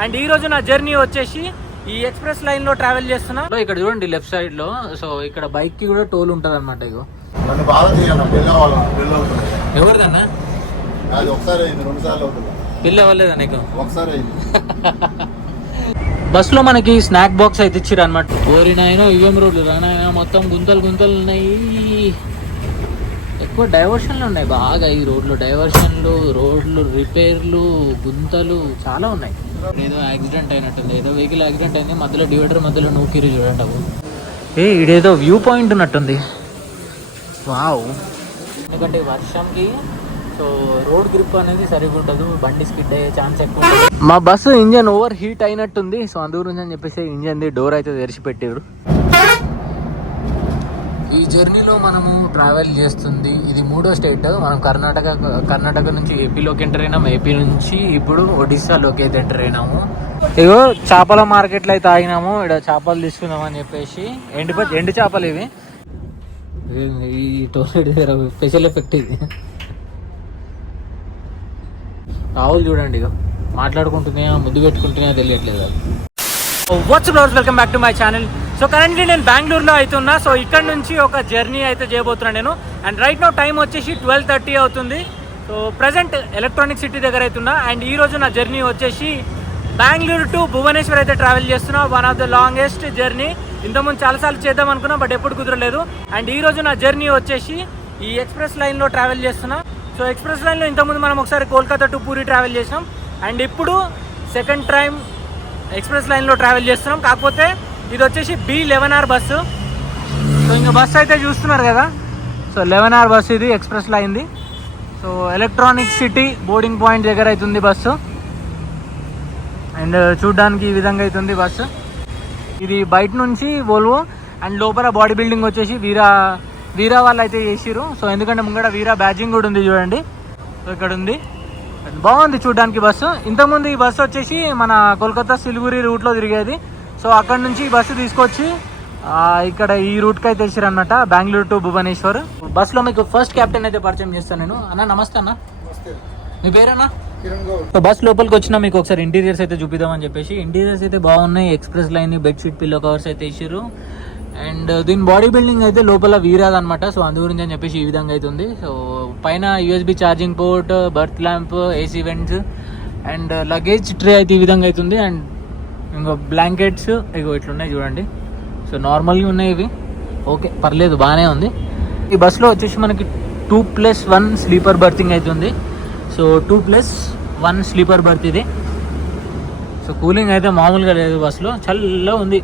And ఈ రోజు నా జర్నీ వచ్చేసి ఈ ఎక్స్ప్రెస్ లైన్ లో ట్రావెల్ చేస్తున్నా. ఇక్కడ చూడండి లెఫ్ట్ సైడ్ లో, సో ఇక్కడ బైక్ కి కూడా టోల్ ఉంటది అనమాట. ఇగో ఎవరిదన్నా పిల్ల అవ్వలేదా నీకు? బస్ లో మనకి స్నాక్ బాక్స్ అయితే ఇచ్చిర్రు అనమాట. ఓరినాయన ఇవేం రోడ్లు రానాయన, మొత్తం గుంతలు గుంతలు ఉన్నాయి. ఎక్కువ డైవర్షన్లు ఉన్నాయి బాగా ఈ రోడ్లు. డైవర్షన్లు, రోడ్లు రిపేర్లు, గుంతలు చాలా ఉన్నాయి. ఏదో యాక్సిడెంట్ అయినట్టుంది, ఏదో వెహికల్ యాక్సిడెంట్ అయింది. మధ్యలో డివైడర్ మధ్యలో నూకిరి చూడండి. అవు ఇదేదో వ్యూ పాయింట్ ఉన్నట్టుంది. వావ్, ఎందుకంటే వర్షంకి సో రోడ్ గ్రిప్ అనేది సరిగ్గా ఉండదు, బండి స్కిడ్ అయ్యే ఛాన్స్ ఎక్కువ. మా బస్సు ఇంజన్ ఓవర్ హీట్ అయినట్టుంది. సో అందుగురించి అని చెప్పేసి ఇంజన్ ది డోర్ అయితే తెరిచిపెట్టారు. ఈ జర్నీలో మనము ట్రావెల్ చేస్తుంది ఇది 3వ స్టేట్. మనం కర్ణాటక నుంచి ఏపీలోకి ఎంటర్ అయినాము. ఏపీ నుంచి ఇప్పుడు ఒడిస్సాలోకి అయితే ఎంటర్ అయినాము. ఇగో చేపల మార్కెట్లో అయితే ఆగినాము. ఇక్కడ చేపలు తీసుకుందాం అని చెప్పేసి. ఎండు చేపలు ఇవి. ఈ టోలెట్ దగ్గర స్పెషల్ ఎఫెక్ట్ ఇది. రావులు చూడండి, ఇక మాట్లాడుకుంటున్నాయా ముద్దు పెట్టుకుంటున్నాయా తెలియట్లేదు. What's brothers, welcome back to my channel. So currently నేను బెంగళూరులో అవుతున్నా. సో ఇక్కడ నుంచి ఒక జర్నీ అయితే చేయబోతున్నాను నేను. అండ్ రైట్ నో టైం వచ్చేసి 12:30 అవుతుంది. సో ప్రజెంట్ ఎలక్ట్రానిక్ సిటీ దగ్గర అవుతున్నా. అండ్ ఈ రోజు నా జర్నీ వచ్చేసి బెంగళూరు టు భువనేశ్వర్ అయితే ట్రావెల్ చేస్తున్నా. One of the longest journey. ఇంతకుముందు చాలాసార్లు చేద్దాం అనుకున్నా, బట్ ఎప్పుడు కుదరలేదు. అండ్ ఈ రోజు నా జర్నీ వచ్చేసి ఈ ఎక్స్ప్రెస్ లైన్లో ట్రావెల్ చేస్తున్నా. సో ఎక్స్ప్రెస్ లైన్లో ఇంతకుముందు మనం ఒకసారి కోల్కతా టు పూరి ట్రావెల్ చేసినాం. అండ్ ఇప్పుడు సెకండ్ టైం ఎక్స్ప్రెస్ లైన్లో ట్రావెల్ చేస్తున్నాం. కాకపోతే ఇది వచ్చేసి B11R బస్సు. సో ఇంకా బస్సు అయితే చూస్తున్నారు కదా. సో 11R బస్సు ఇది, ఎక్స్ప్రెస్ లైన్ది. So electronic city boarding point దగ్గర అవుతుంది బస్సు. అండ్ చూడ్డానికి ఈ విధంగా అవుతుంది బస్సు. ఇది బయట నుంచి వోల్వో. అండ్ లోపల బాడీ బిల్డింగ్ వచ్చేసి వీరా వాళ్ళు అయితే చేసిరు. సో ఎందుకంటే ముంగడ వీరా బ్యాడ్జింగ్ కూడా ఉంది చూడండి. సో ఇక్కడ ఉంది, బాగుంది చూడడానికి బస్సు. ఇంతకుముందు ఈ బస్సు వచ్చేసి మన కోల్కతా సిలిగురి రూట్లో తిరిగేది. సో అక్కడ నుంచి ఈ బస్సు తీసుకొచ్చి ఇక్కడ ఈ రూట్కి అయితే వేసారు అనమాట, బెంగళూరు టు భువనేశ్వర్. బస్సులో మీకు ఫస్ట్ క్యాప్టెన్ అయితే పరిచయం చేస్తాను నేను. అన్న నమస్తే అన్న, మీ పేరన్నా? సో బస్ లోపలికి వచ్చినా మీకు ఒకసారి ఇంటీరియర్స్ అయితే చూపిద్దామని చెప్పేసి. ఇంటీరియర్స్ అయితే బాగున్నాయి. Express line bedsheet pillow covers అయితే వేసారు. అండ్ దీని బాడీ బిల్డింగ్ అయితే లోపల వీరాది అనమాట. సో అందు గురించి అని చెప్పేసి ఈ విధంగా అయితే ఉంది. సో పైన USB charging port, birth lamp, AC vents and luggage tray అయితే ఈ విధంగా అవుతుంది. అండ్ ఇంకో బ్లాంకెట్స్ ఇగో ఇట్లున్నాయి చూడండి. సో నార్మల్గా ఉన్నాయి ఇవి, ఓకే పర్లేదు బాగానే ఉంది. ఈ బస్సులో వచ్చేసి మనకి 2+1 స్లీపర్ బర్తింగ్ అవుతుంది. సో 2+1 స్లీపర్ బర్త్ ఇది. సో కూలింగ్ అయితే మామూలుగా లేదు బస్సులో, చల్లగా ఉంది.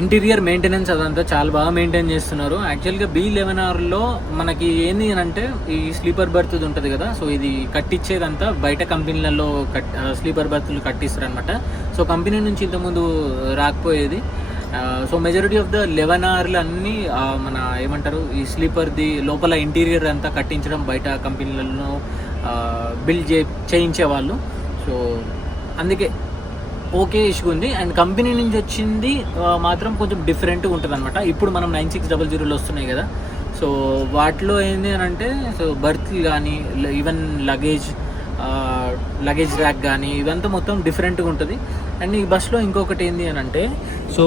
ఇంటీరియర్ మెయింటెనెన్స్ అదంతా చాలా బాగా మెయింటైన్ చేస్తున్నారు. యాక్చువల్గా B11Rలో మనకి ఏంది అని అంటే ఈ స్లీపర్ బర్త్ ఉంటుంది కదా. సో ఇది కట్టించేదంతా బయట కంపెనీలలో స్లీపర్ బర్త్లు కట్టిస్తారు అనమాట. సో కంపెనీ నుంచి ఇంతకుముందు రాకపోయేది. సో మెజారిటీ ఆఫ్ ద 11Rలు అన్నీ మన ఏమంటారు ఈ స్లీపర్ది లోపల ఇంటీరియర్ అంతా కట్టించడం బయట కంపెనీలలో బిల్డ్ చేయించేవాళ్ళు. సో అందుకే ఓకే ఇష్యూ ఉంది. అండ్ కంపెనీ నుంచి వచ్చింది మాత్రం కొంచెం డిఫరెంట్గా ఉంటుంది అనమాట. ఇప్పుడు మనం 9600 వస్తున్నాయి కదా. సో వాటిలో ఏంటి అని అంటే సో బర్త్ కానీ ఈవెన్ లగేజ్ ర్యాక్ కానీ ఇదంతా మొత్తం డిఫరెంట్గా ఉంటుంది. అండ్ ఈ బస్సులో ఇంకొకటి ఏంటి అని అంటే సో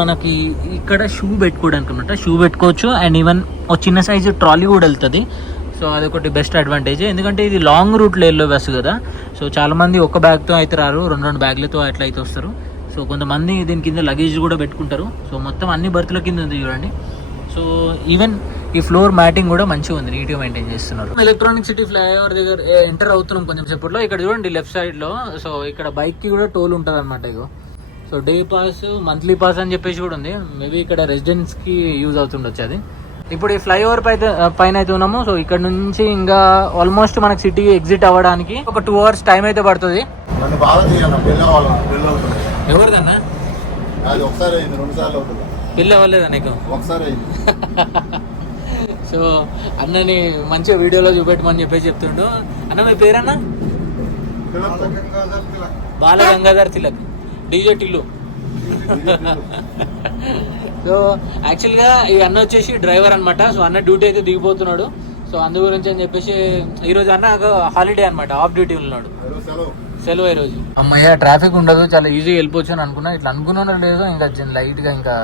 మనకి ఇక్కడ షూ పెట్టుకోవడానికి అనమాట, షూ పెట్టుకోవచ్చు. అండ్ ఈవెన్ ఒక చిన్న సైజు ట్రాలీ కూడా వెళ్తుంది. సో అదొకటి బెస్ట్ అడ్వాంటేజ్. ఎందుకంటే ఇది లాంగ్ రూట్లో వెళ్ళే బస్సు కదా. సో చాలామంది ఒక బ్యాగ్తో అయితే రారు, 2 బ్యాగ్లతో అట్లా అయితే వస్తారు. సో కొంతమంది దీని కింద లగేజ్ కూడా పెట్టుకుంటారు. సో మొత్తం అన్ని బర్త్ల కింద ఉంది చూడండి. సో ఈవెన్ ఈ ఫ్లోర్ మ్యాటింగ్ కూడా మంచిగా ఉంది, నీట్గా మెయింటైన్ చేస్తున్నారు. ఎలక్ట్రానిక్ సిటీ ఫ్లైఓవర్ దగ్గర ఎంటర్ అవుతున్నాం కొంచెం సేపట్లో. ఇక్కడ చూడండి లెఫ్ట్ సైడ్లో. సో ఇక్కడ బైక్కి కూడా టోల్ ఉంటుంది అనమాట. ఇగో so day pass, monthly pass అని చెప్పేసి కూడా ఉంది. మేబీ ఇక్కడ రెసిడెంట్స్కి యూజ్ అవుతుండొచ్చు అది. ఇప్పుడు ఈ ఫ్లైఓవర్ పైన అయితే ఉన్నాము. సో ఇక్కడ నుంచి ఇంకా ఆల్మోస్ట్ మనకి సిటీ ఎగ్జిట్ అవ్వడానికి ఒక 2 hours టైం అయితే పడుతుంది. ఎవరిదన్నా పిల్ల అవ్వలేదా నీకు? సో అన్నని మంచిగా వీడియోలో చూపెట్టమని చెప్పేసి చెప్తుండు. అన్న మీ పేరన్నా? బాల గంగాధర్ తిలక్, డీజే టిల్లు. సో యాక్చువల్గా ఈ అన్న వచ్చేసి డ్రైవర్ అనమాట. సో అన్న డ్యూటీ అయితే దిగిపోతున్నాడు. సో అందు గురించి అని చెప్పేసి ఈరోజు అన్న హాలిడే అనమాట, ఆఫ్ డ్యూటీ ఉన్నాడు. సెలవు ఈరోజు. అమ్మయ్య ట్రాఫిక్ ఉండదు, చాలా ఈజీగా వెళ్ళిపోవచ్చు అని అనుకున్నా. ఇట్లా అనుకున్నానో లేదో ఇంకా లైట్గా ఇంకా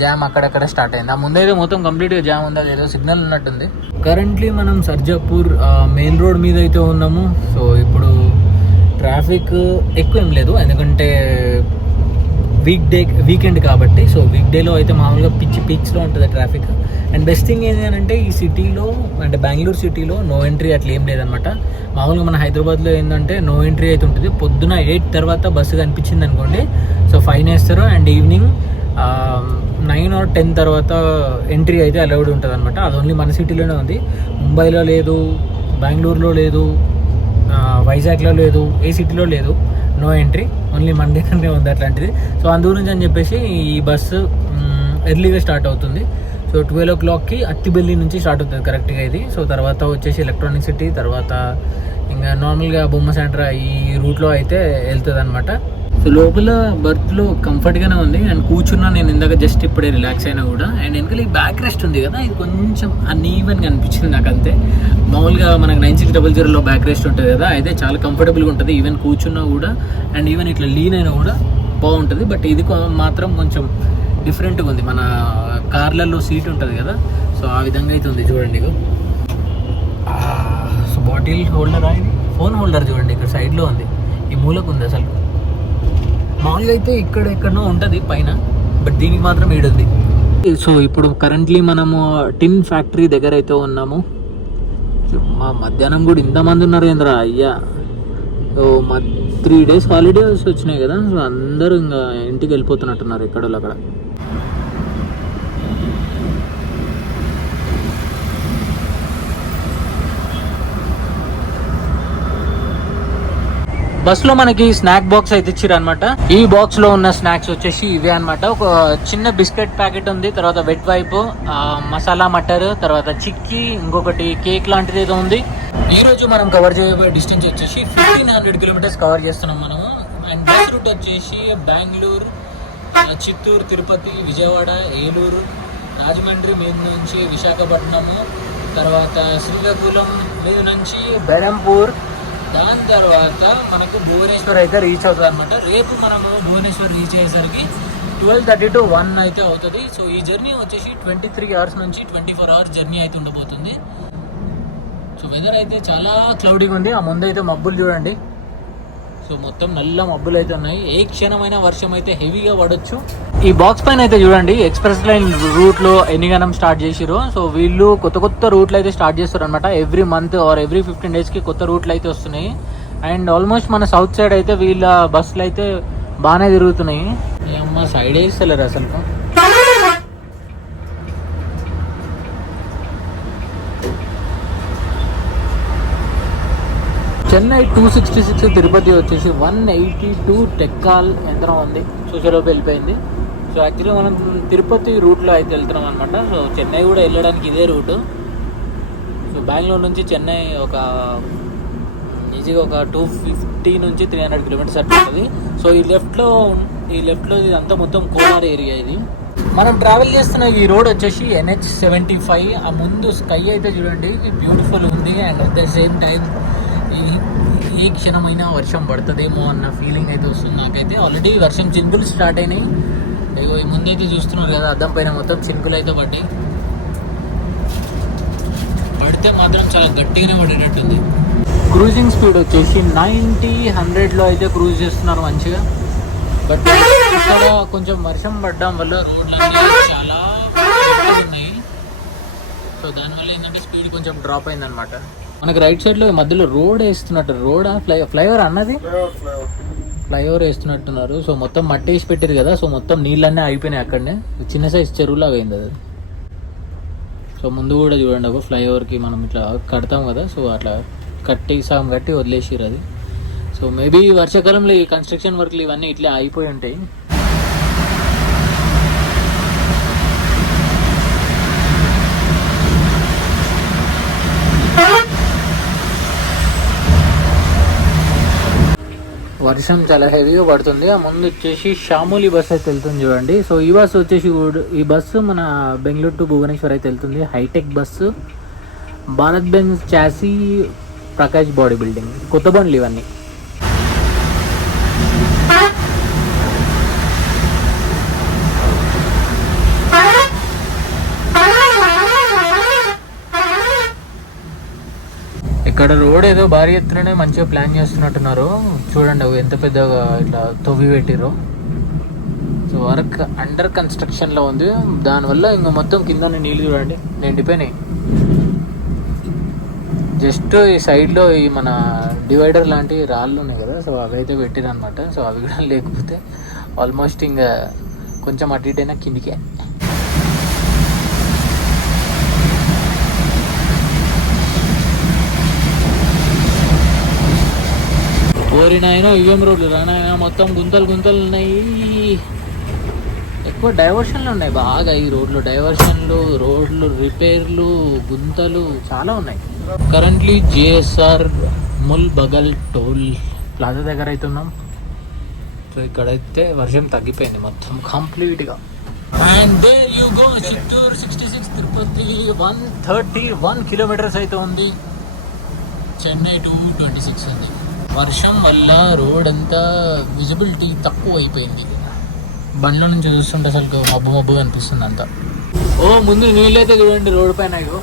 జామ్ అక్కడక్కడ స్టార్ట్ అయింది. ఆ ముందైతే మొత్తం కంప్లీట్గా జామ్ ఉంది, అది ఏదో సిగ్నల్ ఉన్నట్టుంది. కరెంట్లీ మనం సర్జాపూర్ మెయిన్ రోడ్ మీద అయితే ఉన్నాము. సో ఇప్పుడు ట్రాఫిక్ ఎక్కువ ఏం లేదు, ఎందుకంటే వీకెండ్ కాబట్టి. సో వీక్ డేలో అయితే మామూలుగా పీక్స్లో ఉంటుంది ట్రాఫిక్. అండ్ బెస్ట్ థింగ్ ఏంటి అంటే ఈ సిటీలో అంటే బెంగళూరు సిటీలో నో ఎంట్రీ అట్లా ఏం లేదనమాట. మామూలుగా మన హైదరాబాద్లో ఏంటంటే నో ఎంట్రీ అయితే ఉంటుంది. పొద్దున 8 తర్వాత బస్సు కనిపించింది అనుకోండి, సో ఫైన్ వేస్తారు. అండ్ ఈవినింగ్ 9 or 10 తర్వాత ఎంట్రీ అయితే అలౌడ్ ఉంటుంది అనమాట. అది ఓన్లీ మన సిటీలోనే ఉంది. ముంబైలో లేదు, బెంగళూరులో లేదు, వైజాగ్లో లేదు, ఏ సిటీలో లేదు నో ఎంట్రీ. ఓన్లీ మన దగ్గరనే ఉంది అట్లాంటిది. సో అందు గురించి అని చెప్పేసి ఈ బస్సు ఎర్లీగా స్టార్ట్ అవుతుంది. సో 12 o'clockకి అత్తిబెల్లి నుంచి స్టార్ట్ అవుతుంది కరెక్ట్గా ఇది. సో తర్వాత వచ్చేసి ఎలక్ట్రానిక్ సిటీ, తర్వాత ఇంకా నార్మల్గా బొమ్మ సెంటర్ ఈ రూట్లో అయితే వెళ్తుంది అనమాట. సో లోపల బర్త్లో కంఫర్ట్గానే ఉంది. అండ్ కూర్చున్నా నేను ఇందాక జస్ట్ ఇప్పుడే రిలాక్స్ అయినా కూడా. అండ్ వెనకాల ఈ బ్యాక్ రెస్ట్ ఉంది కదా, ఇది కొంచెం అన్ఈవెన్గా అనిపించింది నాకు అంతే. మామూలుగా మనకు 9600లో బ్యాక్ రెస్ట్ ఉంటుంది కదా, అయితే చాలా కంఫర్టబుల్గా ఉంటుంది ఈవెన్ కూర్చున్నా కూడా. అండ్ ఈవెన్ ఇట్లా లీన్ అయినా కూడా బాగుంటుంది. బట్ ఇది మాత్రం కొంచెం డిఫరెంట్గా ఉంది. మన కార్లలో సీట్ ఉంటుంది కదా, సో ఆ విధంగా అయితే ఉంది చూడండి. సో బాటిల్ హోల్డర్, ఇది ఫోన్ హోల్డర్ చూడండి, ఇక్కడ సైడ్లో ఉంది, ఈ మూలకు ఉంది. అసలు మామూలుగా అయితే ఇక్కడ ఎక్కడనో ఉంటుంది పైన, బట్ దీనికి మాత్రం ఈడుంది. సో ఇప్పుడు కరెంట్లీ మనము టిన్ ఫ్యాక్టరీ దగ్గర అయితే ఉన్నాము. మా మధ్యాహ్నం కూడా ఇంతమంది ఉన్నారు ఏంద్రా అయ్యా. సో 3 days హాలిడేస్ వచ్చినాయి కదా, సో అందరూ ఇంకా ఇంటికి వెళ్ళిపోతున్నట్టున్నారు ఎక్కడో అక్కడ. బస్సులో మనకి స్నాక్ బాక్స్ అయితే ఇచ్చారు అనమాట. ఈ బాక్స్ లో ఉన్న స్నాక్స్ వచ్చేసి ఇవే అనమాట. ఒక చిన్న బిస్కెట్ ప్యాకెట్ ఉంది, తర్వాత వెట్ వైప్, మసాలా మటర్, తర్వాత చిక్కీ, ఇంకొకటి కేక్ లాంటిది ఏదో ఉంది. ఈ రోజు మనం కవర్ చేయబోయే డిస్టెన్స్ వచ్చేసి 1500 kilometers కవర్ చేస్తున్నాం మనము. అండ్ బస్ రూట్ వచ్చేసి బెంగళూరు, చిత్తూరు, తిరుపతి, విజయవాడ, ఏలూరు, రాజమండ్రి మీద నుంచి విశాఖపట్నము, తర్వాత శ్రీకాకుళం మీద నుంచి బెరంపూర్, దాని తర్వాత మనకు భువనేశ్వర్ అయితే రీచ్ అవుతుంది అనమాట. రేపు మనము భువనేశ్వర్ రీచ్ అయ్యేసరికి 12:30 to 1 అయితే అవుతుంది. సో ఈ జర్నీ వచ్చేసి 23 hours నుంచి 24 hours జర్నీ అయితే ఉండబోతుంది. సో వెదర్ అయితే చాలా క్లౌడీగా ఉంది. ఆ ముందైతే మబ్బులు చూడండి, సో మొత్తం నల్ల మబ్బులు అయితే ఉన్నాయి. ఏ క్షణమైన వర్షం అయితే హెవీగా పడవచ్చు. ఈ బాక్స్ పైన అయితే చూడండి ఎక్స్ప్రెస్ లైన్ రూట్లో ఎన్ని గణం స్టార్ట్ చేసిరు. సో వీళ్ళు కొత్త రూట్లు అయితే స్టార్ట్ చేస్తారు అనమాట. ఎవ్రీ మంత్ ఆర్ ఎవ్రీ 15 daysకి కొత్త రూట్లు అయితే వస్తున్నాయి. అండ్ ఆల్మోస్ట్ మన సౌత్ సైడ్ అయితే వీళ్ళ బస్సులు అయితే బాగానే తిరుగుతున్నాయి. ఏమన్నా సైడ్ వేస్తలేరు అసలు. చెన్నై 266, తిరుపతి వచ్చేసి 182 టెక్కాల్ యంత్రం ఉంది. సూచలోపు వెళ్ళిపోయింది. సో యాక్చువల్లీ మనం తిరుపతి రూట్లో అయితే వెళ్తున్నాం అనమాట. సో చెన్నై కూడా వెళ్ళడానికి ఇదే రూటు. సో బెంగళూరు నుంచి చెన్నై ఒక ఈజీగా ఒక 250 నుంచి 300 kilometers అట్లా ఉంటుంది. సో ఈ లెఫ్ట్లో ఇదంతా మొత్తం కోలార్ ఏరియా ఇది. మనం ట్రావెల్ చేస్తున్న ఈ రోడ్ వచ్చేసి NH75. ఆ ముందు స్కై అయితే చూడండి బ్యూటిఫుల్ ఉంది. And at the same time ఏ క్షణమైనా వర్షం పడుతుందేమో అన్న ఫీలింగ్ అయితే వస్తుంది నాకైతే. ఆల్రెడీ వర్షం చినుకులు స్టార్ట్ అయినాయి. ఈ ముందైతే చూస్తున్నారు కదా, అద్దం పైన మొత్తం చినుకులు అయితే పడితే మాత్రం చాలా గట్టిగానే పడేటట్టుంది. క్రూజింగ్ స్పీడ్ వచ్చేసి 90-100లో అయితే క్రూజ్ చేస్తున్నారు మంచిగా. బట్ ఇక్కడ కొంచెం వర్షం పడడం వల్ల రోడ్లన్నీ చాలా ఉన్నాయి. సో దానివల్ల ఏంటంటే స్పీడ్ కొంచెం డ్రాప్ అయిందనమాట. మనకి రైట్ సైడ్లో మధ్యలో రోడ్ వేస్తున్నట్టు, రోడా ఫ్లైఓవర్ అన్నది, ఫ్లైఓవర్ వేస్తున్నట్టున్నారు. సో మొత్తం మట్టి వేసి పెట్టారు కదా, సో మొత్తం నీళ్ళన్నీ అయిపోయినాయి అక్కడనే. చిన్న సైజ్ చెరువులాగా అయింది అది. సో ముందు కూడా చూడండి, ఒక ఫ్లైఓవర్కి మనం ఇట్లా కడతాం కదా, సో అట్లా సగం కట్టి వదిలేసిరు అది. సో మేబీ వర్షాకాలంలో ఈ కన్స్ట్రక్షన్ వర్క్లు ఇవన్నీ ఇట్లా అయిపోయి ఉంటాయి. వర్షం చాలా హెవీగా పడుతుంది. ఆ ముందు వచ్చేసి షామూలి బస్ అయితే వెళ్తుంది చూడండి. సో ఈ బస్సు వచ్చేసి ఈ బస్సు మన బెంగళూరు టు భువనేశ్వర్ అయితే వెళ్తుంది. Hitech bus, Bharat Benz chassis, Prakash body building, కొత్త బండ్లు ఇవన్నీ. ఇక్కడ రోడ్ ఏదో భారీ ఎత్తుననే మంచిగా ప్లాన్ చేస్తున్నట్టున్నారు. చూడండి అవి ఎంత పెద్దగా ఇట్లా తవ్వి పెట్టిరో. సో వర్క్ అండర్ కన్స్ట్రక్షన్లో ఉంది. దానివల్ల ఇంకా మొత్తం కింద నీళ్ళు చూడండి నిండిపోయినాయి. జస్ట్ ఈ సైడ్లో ఈ మన డివైడర్ లాంటి రాళ్ళు ఉన్నాయి కదా, సో అవి అయితే పెట్టిరనమాట. సో అవి కూడా లేకపోతే ఆల్మోస్ట్ ఇంకా కొంచెం అటు ఇటైనా కిందికే. ఓరినాయన ఇవేం రోడ్లు రానాయన, మొత్తం గుంతలు గుంతలు ఉన్నాయి. ఎక్కువ డైవర్షన్లు ఉన్నాయి బాగా ఈ రోడ్లు. డైవర్షన్లు, రోడ్లు రిపేర్లు, గుంతలు చాలా ఉన్నాయి. Currently GSR Mulbagal toll plaza దగ్గర అవుతున్నాం. సో ఇక్కడైతే వర్షం తగ్గిపోయింది మొత్తం కంప్లీట్గా. And there you go, Chittoor 66 Tirupati 131 kilometres అయితే ఉంది. చెన్నై 226 ఉంది. వర్షం వల్ల రోడ్ అంతా విజిబిలిటీ తక్కువ అయిపోయింది. బండ్ల నుంచి చూస్తుంటే అసలు మబ్బు మబ్బుగా అనిపిస్తుంది అంతా. ఓ ముందు నీళ్ళు అయితే చూడండి రోడ్ పైన, ఇగో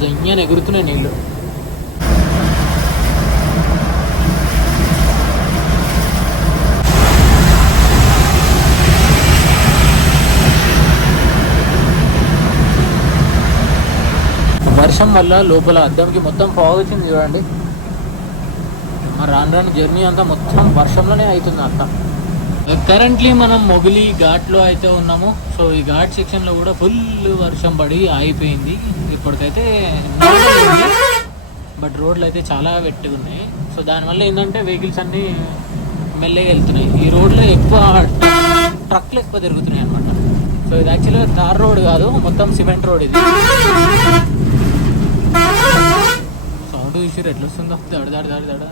జంగ్యాన్ని ఎగురుతున్నాయి నీళ్ళు. వర్షం వల్ల లోపల అద్దంకి మొత్తం ఫాగ్ వచ్చింది చూడండి. మరి రాను జర్నీ అంతా మొత్తం వర్షంలోనే అవుతుంది అంతా. కరెంట్లీ మనం మొగిలి ఘాట్లో అయితే ఉన్నాము. సో ఈ ఘాట్ సెక్షన్లో కూడా ఫుల్ వర్షం పడి ఆగిపోయింది. ఇప్పటికైతే బట్ రోడ్లు అయితే చాలా వెట్టుగా ఉన్నాయి. సో దానివల్ల ఏంటంటే వెహికల్స్ అన్నీ మెల్లగా వెళ్తున్నాయి. ఈ రోడ్లో ఎక్కువ ట్రక్లు ఎక్కువ తిరుగుతున్నాయి అనమాట. సో ఇది యాక్చువల్గా తార్ రోడ్ కాదు, మొత్తం సిమెంట్ రోడ్ ఇది. సౌండ్ చూసి ఎట్లా వస్తుందో దడ దడ దడ.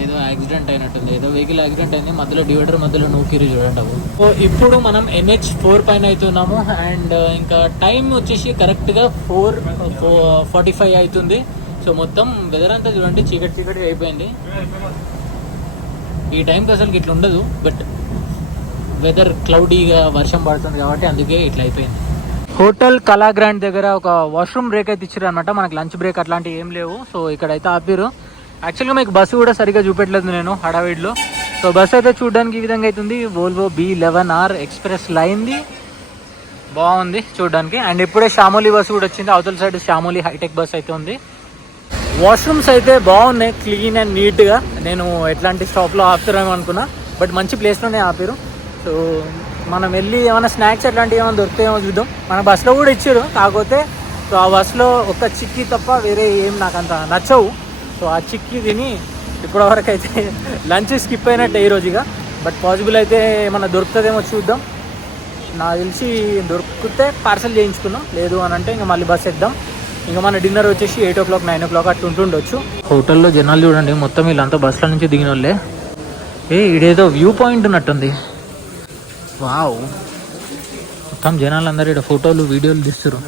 ఏదో యాక్సిడెంట్ అయినట్టుంది, ఏదో వెహికల్ యాక్సిడెంట్ అయింది. మధ్యలో డివైడర్ మధ్యలో నూకిరి చూడండి అవి. సో ఇప్పుడు మనం NH4 పైన అవుతున్నాము. అండ్ ఇంకా టైం వచ్చేసి కరెక్ట్గా 4:45 అవుతుంది. సో మొత్తం వెదర్ అంతా చూడండి చీకటి చీకటి అయిపోయింది. ఈ టైంకి అసలు ఇట్లా ఉండదు, బట్ వెదర్ క్లౌడీగా వర్షం పడుతుంది కాబట్టి అందుకే ఇట్లా అయిపోయింది. హోటల్ కళాగ్రాండ్ దగ్గర ఒక వాష్రూమ్ బ్రేక్ అయితే ఇచ్చారు అనమాట. మనకి లంచ్ బ్రేక్ అట్లాంటివి ఏం లేవు. సో ఇక్కడైతే ఆపిరు. యాక్చువల్గా మీకు బస్సు కూడా సరిగ్గా చూపెట్టలేదు నేను హడావిడిలో. సో బస్సు అయితే చూడడానికి ఈ విధంగా అవుతుంది. వోల్వో B11R ఎక్స్ప్రెస్ లైన్ది బాగుంది చూడడానికి. అండ్ ఇప్పుడే షామోలి బస్సు కూడా వచ్చింది. అవతల సైడ్ షామోలి హైటెక్ బస్ అయితే ఉంది. వాష్రూమ్స్ అయితే బాగున్నాయి, క్లీన్ అండ్ నీట్గా. నేను ఎట్లాంటి స్టాప్లో ఆపుతారేమో అనుకున్నా, బట్ మంచి ప్లేస్లోనే ఆపారు. సో మనం వెళ్ళి ఏమైనా స్నాక్స్ అట్లాంటివి ఏమైనా దొరుకుతాయేమో చూద్దాం. మన బస్సులో కూడా ఇచ్చారు, కాకపోతే సో ఆ బస్సులో ఒక చిక్కీ తప్ప వేరే ఏం నాకు అంత నచ్చవు. సో ఆ చిక్కీ తిని ఇప్పటివరకు అయితే లంచ్ స్కిప్ అయినట్టు ఈ రోజుగా. బట్ పాసిబుల్ అయితే ఏమన్నా దొరుకుతుందేమో చూద్దాం. నాకు తెలిసి దొరికితే పార్సల్ చేయించుకున్నాం, లేదు అని అంటే ఇంకా మళ్ళీ బస్ ఎక్దాం. ఇంకా మన డిన్నర్ వచ్చేసి 8 o'clock 9 o'clock అట్లా ఉంటుండొచ్చు. హోటల్లో జనాలు చూడండి మొత్తం వీళ్ళంతా బస్సుల నుంచి దిగిన వాళ్ళే. ఇదేదో వ్యూ పాయింట్ ఉన్నట్టుంది. వావ్, మొత్తం జనాలు అందరూ ఇక్కడ ఫోటోలు వీడియోలు తీస్తారు.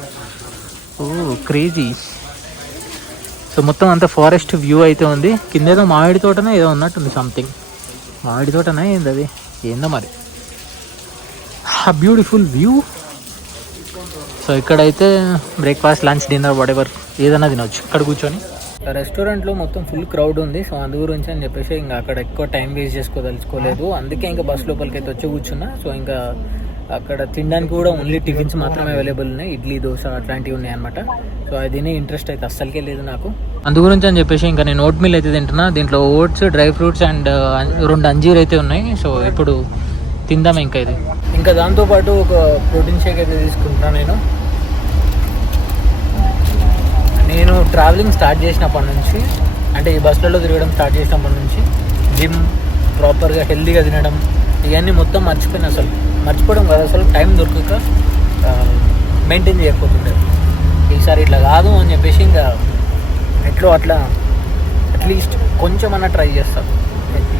ఓ క్రేజీ. సో మొత్తం అంతా ఫారెస్ట్ వ్యూ అయితే ఉంది. కింద ఏదో మామిడి తోటనే ఏదో ఉన్నట్టుంది, సంథింగ్ మామిడి తోటనే ఏంది అది, ఏందో మరి. Beautiful view. సో ఇక్కడైతే బ్రేక్ఫాస్ట్ లంచ్ డిన్నర్ వాటెవర్ ఏదైనా తినవచ్చు ఇక్కడ కూర్చొని. రెస్టారెంట్లో మొత్తం ఫుల్ క్రౌడ్ ఉంది. సో అందు గురించి అని చెప్పేసి ఇంకా అక్కడ ఎక్కువ టైం వేస్ట్ చేసుకోదలుచుకోలేదు. అందుకే ఇంకా బస్ లోపలికి అయితే వచ్చి కూర్చున్నా. సో ఇంకా అక్కడ తినడానికి కూడా ఓన్లీ టిఫిన్స్ మాత్రమే అవైలబుల్ ఉన్నాయి. ఇడ్లీ దోశ అట్లాంటివి ఉన్నాయి అనమాట. సో అది తినే ఇంట్రెస్ట్ అయితే అస్సలకే లేదు నాకు. అందు గురించి అని చెప్పేసి ఇంకా నేను ఓట్ మీల్ అయితే తింటున్నా. దీంట్లో ఓట్స్, డ్రై ఫ్రూట్స్ అండ్ 2 అంజీర్ అయితే ఉన్నాయి. సో ఇప్పుడు తిందాం ఇంకా ఇది. ఇంకా దాంతోపాటు ఒక ప్రోటీన్ షేక్ అయితే తీసుకుంటున్నాను. నేను ట్రావెలింగ్ స్టార్ట్ చేసినప్పటి నుంచి, అంటే ఈ బస్సులలో తిరగడం స్టార్ట్ చేసినప్పటి నుంచి జిమ్, ప్రాపర్గా హెల్తీగా తినడం ఇవన్నీ మొత్తం మర్చిపోయినా. అసలు మర్చిపోవడం కాదు, అసలు టైం దొరకక మెయింటైన్ చేయకపోతుండే. ఈసారి ఇట్లా కాదు అని చెప్పేసి ఇంకా ఎట్లో అట్లా అట్లీస్ట్ కొంచెం అన్నా ట్రై చేస్తాం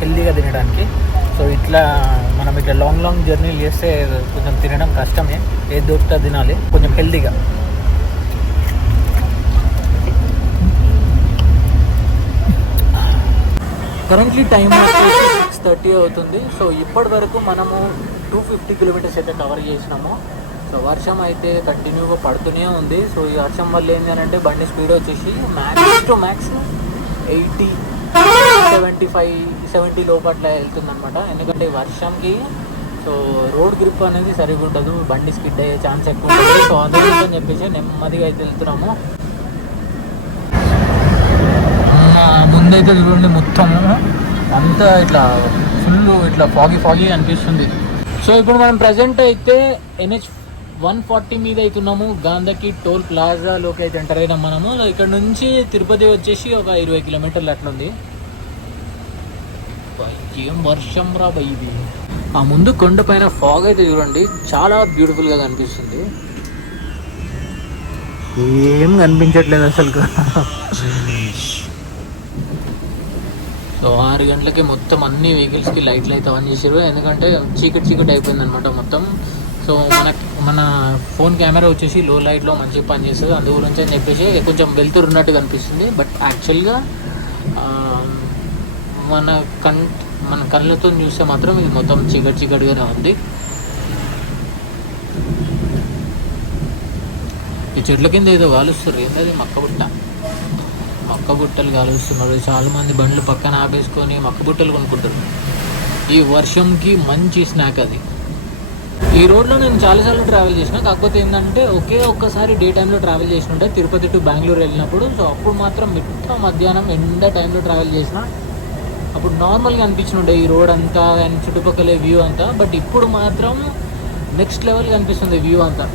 హెల్తీగా తినడానికి. సో ఇట్లా మనం ఇట్లా లాంగ్ జర్నీలు చేస్తే కొంచెం తినడం కష్టమే. ఏది దొరికితే తినాలి కొంచెం హెల్తీగా. కరెంట్లీ టైం 6:30 అవుతుంది. సో ఇప్పటి వరకు మనము 250 కిలోమీటర్స్ అయితే కవర్ చేసినాము. సో వర్షం అయితే కంటిన్యూగా పడుతూనే ఉంది. సో ఈ వర్షం వల్ల ఏంటి అని అంటే బండి స్పీడ్ వచ్చేసి మ్యాక్స్ టు మ్యాక్స్ 80, 75, 70 లోపట్ల వెళ్తుందనమాట. ఎందుకంటే ఈ వర్షంకి సో రోడ్ గ్రిప్ అనేది సరిగ్గా ఉండదు, బండి స్కిడ్ అయ్యే ఛాన్స్ ఎక్కువ ఉంటుంది. సో అందుకని చెప్పేసి నెమ్మదిగా అయితే వెళ్తున్నాము. ముందైతే చూడండి మొత్తము అంతా ఇట్లా ఫుల్ ఇట్లా ఫాగీ అనిపిస్తుంది. సో ఇప్పుడు మనం ప్రజెంట్ అయితే NH 140 మీద అవుతున్నాము. గాంధకి టోల్ ప్లాజాలోకి అయితే ఎంటర్ అయినాం మనము. ఇక్కడ నుంచి తిరుపతి వచ్చేసి ఒక 20 కిలోమీటర్లు అట్లా ఉంది. ఏం వర్షం రా ఇది. ఆ ముందు కొండ పైన ఫాగ్ అయితే చూడండి చాలా బ్యూటిఫుల్గా కనిపిస్తుంది. ఏం కనిపించట్లేదు అసలు. సో 6 గంటలకి మొత్తం అన్ని వెహికల్స్కి లైట్లు అయితే ఆన్ చేసారు. ఎందుకంటే చీకటి అయిపోయింది అనమాట మొత్తం. సో మన ఫోన్ కెమెరా వచ్చేసి లో లైట్లో మంచిగా పనిచేస్తుంది. అందు గురించి అని చెప్పేసి కొంచెం వెళ్తున్నట్టు కనిపిస్తుంది. బట్ యాక్చువల్గా మన కళ్ళతో చూస్తే మాత్రం ఇది మొత్తం చీకటిగానే ఉంది. ఈ చెట్ల కింద ఏదో కాలుస్తారు, ఏంటది మక్క బుట్టలు కాలుస్తున్నారు. చాలామంది బండ్లు పక్కన ఆపేసుకొని మక్క బుట్టలు కొనుక్కుంటారు. ఈ వర్షంకి మంచి స్నాక్ అది. ఈ రోడ్లో నేను చాలాసార్లు ట్రావెల్ చేసిన, కాకపోతే ఏంటంటే ఒక్కసారి డే టైంలో ట్రావెల్ చేసినట్టే తిరుపతి టు బెంగళూరు వెళ్ళినప్పుడు. సో అప్పుడు మాత్రం మిట్ట మధ్యాహ్నం ఎండ టైంలో ట్రావెల్ చేసిన. అప్పుడు నార్మల్గా అనిపించినుండే ఈ రోడ్ అంతా అండ్ చుట్టుపక్కల వ్యూ అంతా. బట్ ఇప్పుడు మాత్రం నెక్స్ట్ లెవెల్గా అనిపిస్తుంది వ్యూ అంతా.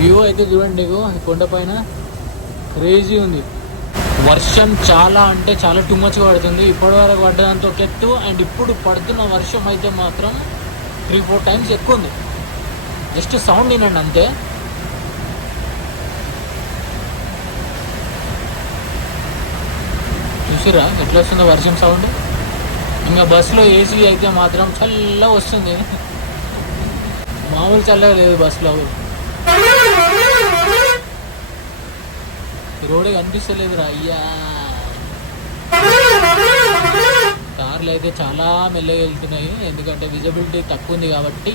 వ్యూ అయితే చూడండి, కొండ పైన క్రేజీ ఉంది. వర్షం చాలా అంటే చాలా టూ మచ్ పడుతుంది. ఇప్పటివరకు పడ్డదంతా ఒక ఎత్తు, అండ్ ఇప్పుడు పడుతున్న వర్షం అయితే మాత్రం 3-4 టైమ్స్ ఎక్కువ ఉంది. జస్ట్ సౌండ్ వినండి అంతే. చూసిరా ఎట్లా వస్తుందో వర్షం సౌండ్. ఇంకా బస్సులో ఏసీ అయితే మాత్రం చల్లగా వస్తుంది, మామూలు చల్లగా లేదు బస్సులో. రోడ్డు కనిపిస్తలేదురా అయ్యా. కార్లు అయితే చాలా మెల్లగా వెళ్తున్నాయి, ఎందుకంటే విజిబిలిటీ తక్కువ ఉంది కాబట్టి.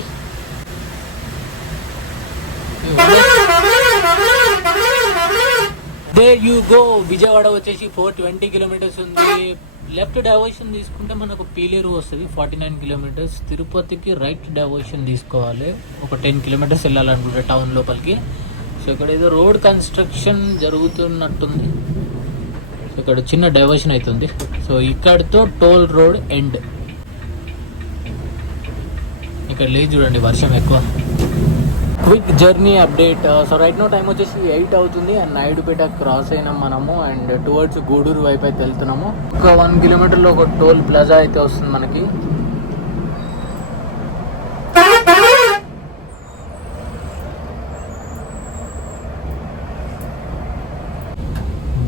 There you go. విజయవాడ వచ్చేసి 420 కిలోమీటర్స్ ఉంది. లెఫ్ట్ డైవర్షన్ తీసుకుంటే మనకు పీలేరు వస్తుంది 49 కిలోమీటర్స్. తిరుపతికి రైట్ డైవర్షన్ తీసుకోవాలి, ఒక 10 కిలోమీటర్స్ వెళ్ళాలనుకుంటే టౌన్ లోపలికి. సో ఇక్కడ ఏదో రోడ్ కన్స్ట్రక్షన్ జరుగుతున్నట్టుంది. సో ఇక్కడ చిన్న డైవర్షన్ అవుతుంది. సో ఇక్కడితో టోల్ రోడ్ ఎండ్. ఇక్కడ లేదు చూడండి వర్షం ఎక్కువ. Quick journey update. So right now time వచ్చేసి 8 అవుతుంది అండ్ నాయుడుపేట క్రాస్ అయినాం మనము అండ్ టువర్డ్స్ గూడూరు వైపు అయితే వెళ్తున్నాము. ఒక 1 కిలోమీటర్లో ఒక టోల్ ప్లాజా అయితే వస్తుంది మనకి.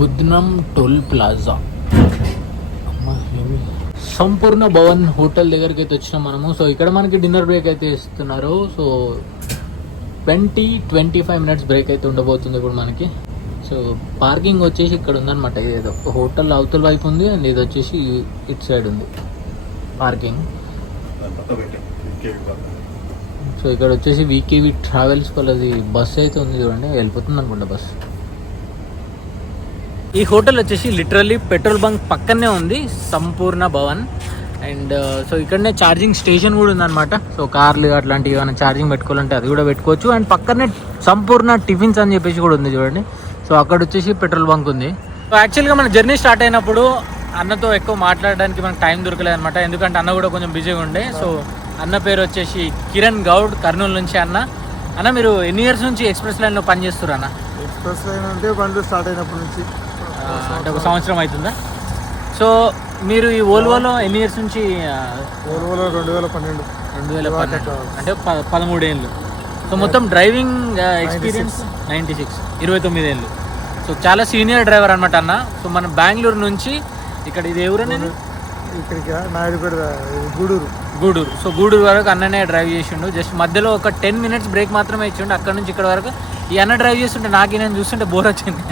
బుద్నం టోల్ ప్లాజా. సంపూర్ణ భవన్ హోటల్ దగ్గరికి అయితే వచ్చినాం మనము. సో ఇక్కడ మనకి డిన్నర్ బ్రేక్ అయితే ఇస్తున్నారు. సో 20-25 మినిట్స్ బ్రేక్ అయితే ఉండబోతుంది ఇప్పుడు మనకి. సో పార్కింగ్ వచ్చేసి ఇక్కడ ఉందన్నమాట. ఇదేదో హోటల్ అవతల వైపు ఉంది అండ్ ఇది వచ్చేసి ఇటు సైడ్ ఉంది పార్కింగ్. సో ఇక్కడ వచ్చేసి వీకేవి ట్రావెల్స్ వాళ్ళది బస్ అయితే ఉంది చూడండి, వెళ్ళిపోతుంది అనుకుంటా బస్. ఈ హోటల్ వచ్చేసి లిటరల్లీ పెట్రోల్ బంక్ పక్కనే ఉంది, సంపూర్ణ భవన్. అండ్ సో ఇక్కడనే ఛార్జింగ్ స్టేషన్ కూడా ఉందన్నమాట. సో కార్లు అట్లాంటివి ఏమైనా ఛార్జింగ్ పెట్టుకోవాలంటే అది కూడా పెట్టుకోవచ్చు. అండ్ పక్కనే సంపూర్ణ టిఫిన్స్ అని చెప్పేసి కూడా ఉంది చూడండి. సో అక్కడ వచ్చేసి పెట్రోల్ బంక్ ఉంది. సో యాక్చువల్గా మన జర్నీ స్టార్ట్ అయినప్పుడు అన్నతో ఎక్కువ మాట్లాడడానికి మనకు టైం దొరకలేదు అనమాట, ఎందుకంటే అన్న కూడా కొంచెం బిజీగా ఉండే. సో అన్న పేరు వచ్చేసి కిరణ్ గౌడ్, కర్నూలు నుంచి. అన్న మీరు ఎన్ని ఇయర్స్ నుంచి ఎక్స్ప్రెస్ లైన్లో పనిచేస్తారు అన్న? ఎక్స్ప్రెస్ లైన్ అంటే బండ్లు స్టార్ట్ అయినప్పటి నుంచి అంటే ఒక సంవత్సరం అవుతుందా? సో మీరు ఈ ఓల్వోలో ఎన్ని ఇయర్స్ నుంచి? ఓల్వోలో 2012 అంటే 13 ఏళ్ళు. సో మొత్తం డ్రైవింగ్ ఎక్స్పీరియన్స్ 96, 29 ఏళ్ళు. సో చాలా సీనియర్ డ్రైవర్ అనమాట అన్న. సో మన బెంగళూరు నుంచి ఇక్కడ ఇది ఎవరనేది ఇక్కడికి నాయుడుపేట గూడూరు. సో గూడూరు వరకు అన్ననే డ్రైవ్ చేసిండు. జస్ట్ మధ్యలో ఒక 10 మినిట్స్ బ్రేక్ మాత్రమే ఇచ్చిండు. అక్కడ నుంచి ఇక్కడ వరకు ఈ అన్న డ్రైవ్ చేస్తుంటే నాకు నేను చూస్తుంటే బోర్ వచ్చింది.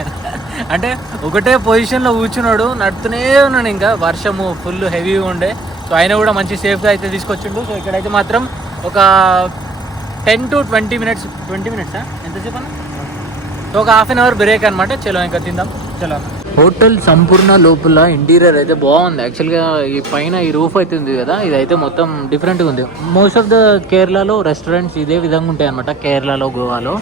అంటే ఒకటే పొజిషన్లో కూర్చున్నాడు, నడుతూనే ఉన్నాడు. ఇంకా వర్షము ఫుల్ హెవీగా ఉండే. సో ఆయన కూడా మంచి సేఫ్గా అయితే తీసుకొచ్చిండు. సో ఇక్కడైతే మాత్రం ఒక 10 to 20 మినిట్స్ ఎంతసేపు అన్న? సో ఒక హాఫ్ అన్ అవర్ బ్రేక్ అనమాట. చలో ఇంకా తిందాం. చలో. హోటల్ సంపూర్ణ లోపల ఇంటీరియర్ అయితే బాగుంది. యాక్చువల్గా ఈ పైన ఈ రూఫ్ అయితే ఉంది కదా, ఇదైతే మొత్తం డిఫరెంట్గా ఉంది. మోస్ట్ ఆఫ్ ద కేరళలో రెస్టారెంట్స్ ఇదే విధంగా ఉంటాయి అనమాట, కేరళలో, గోవాలో.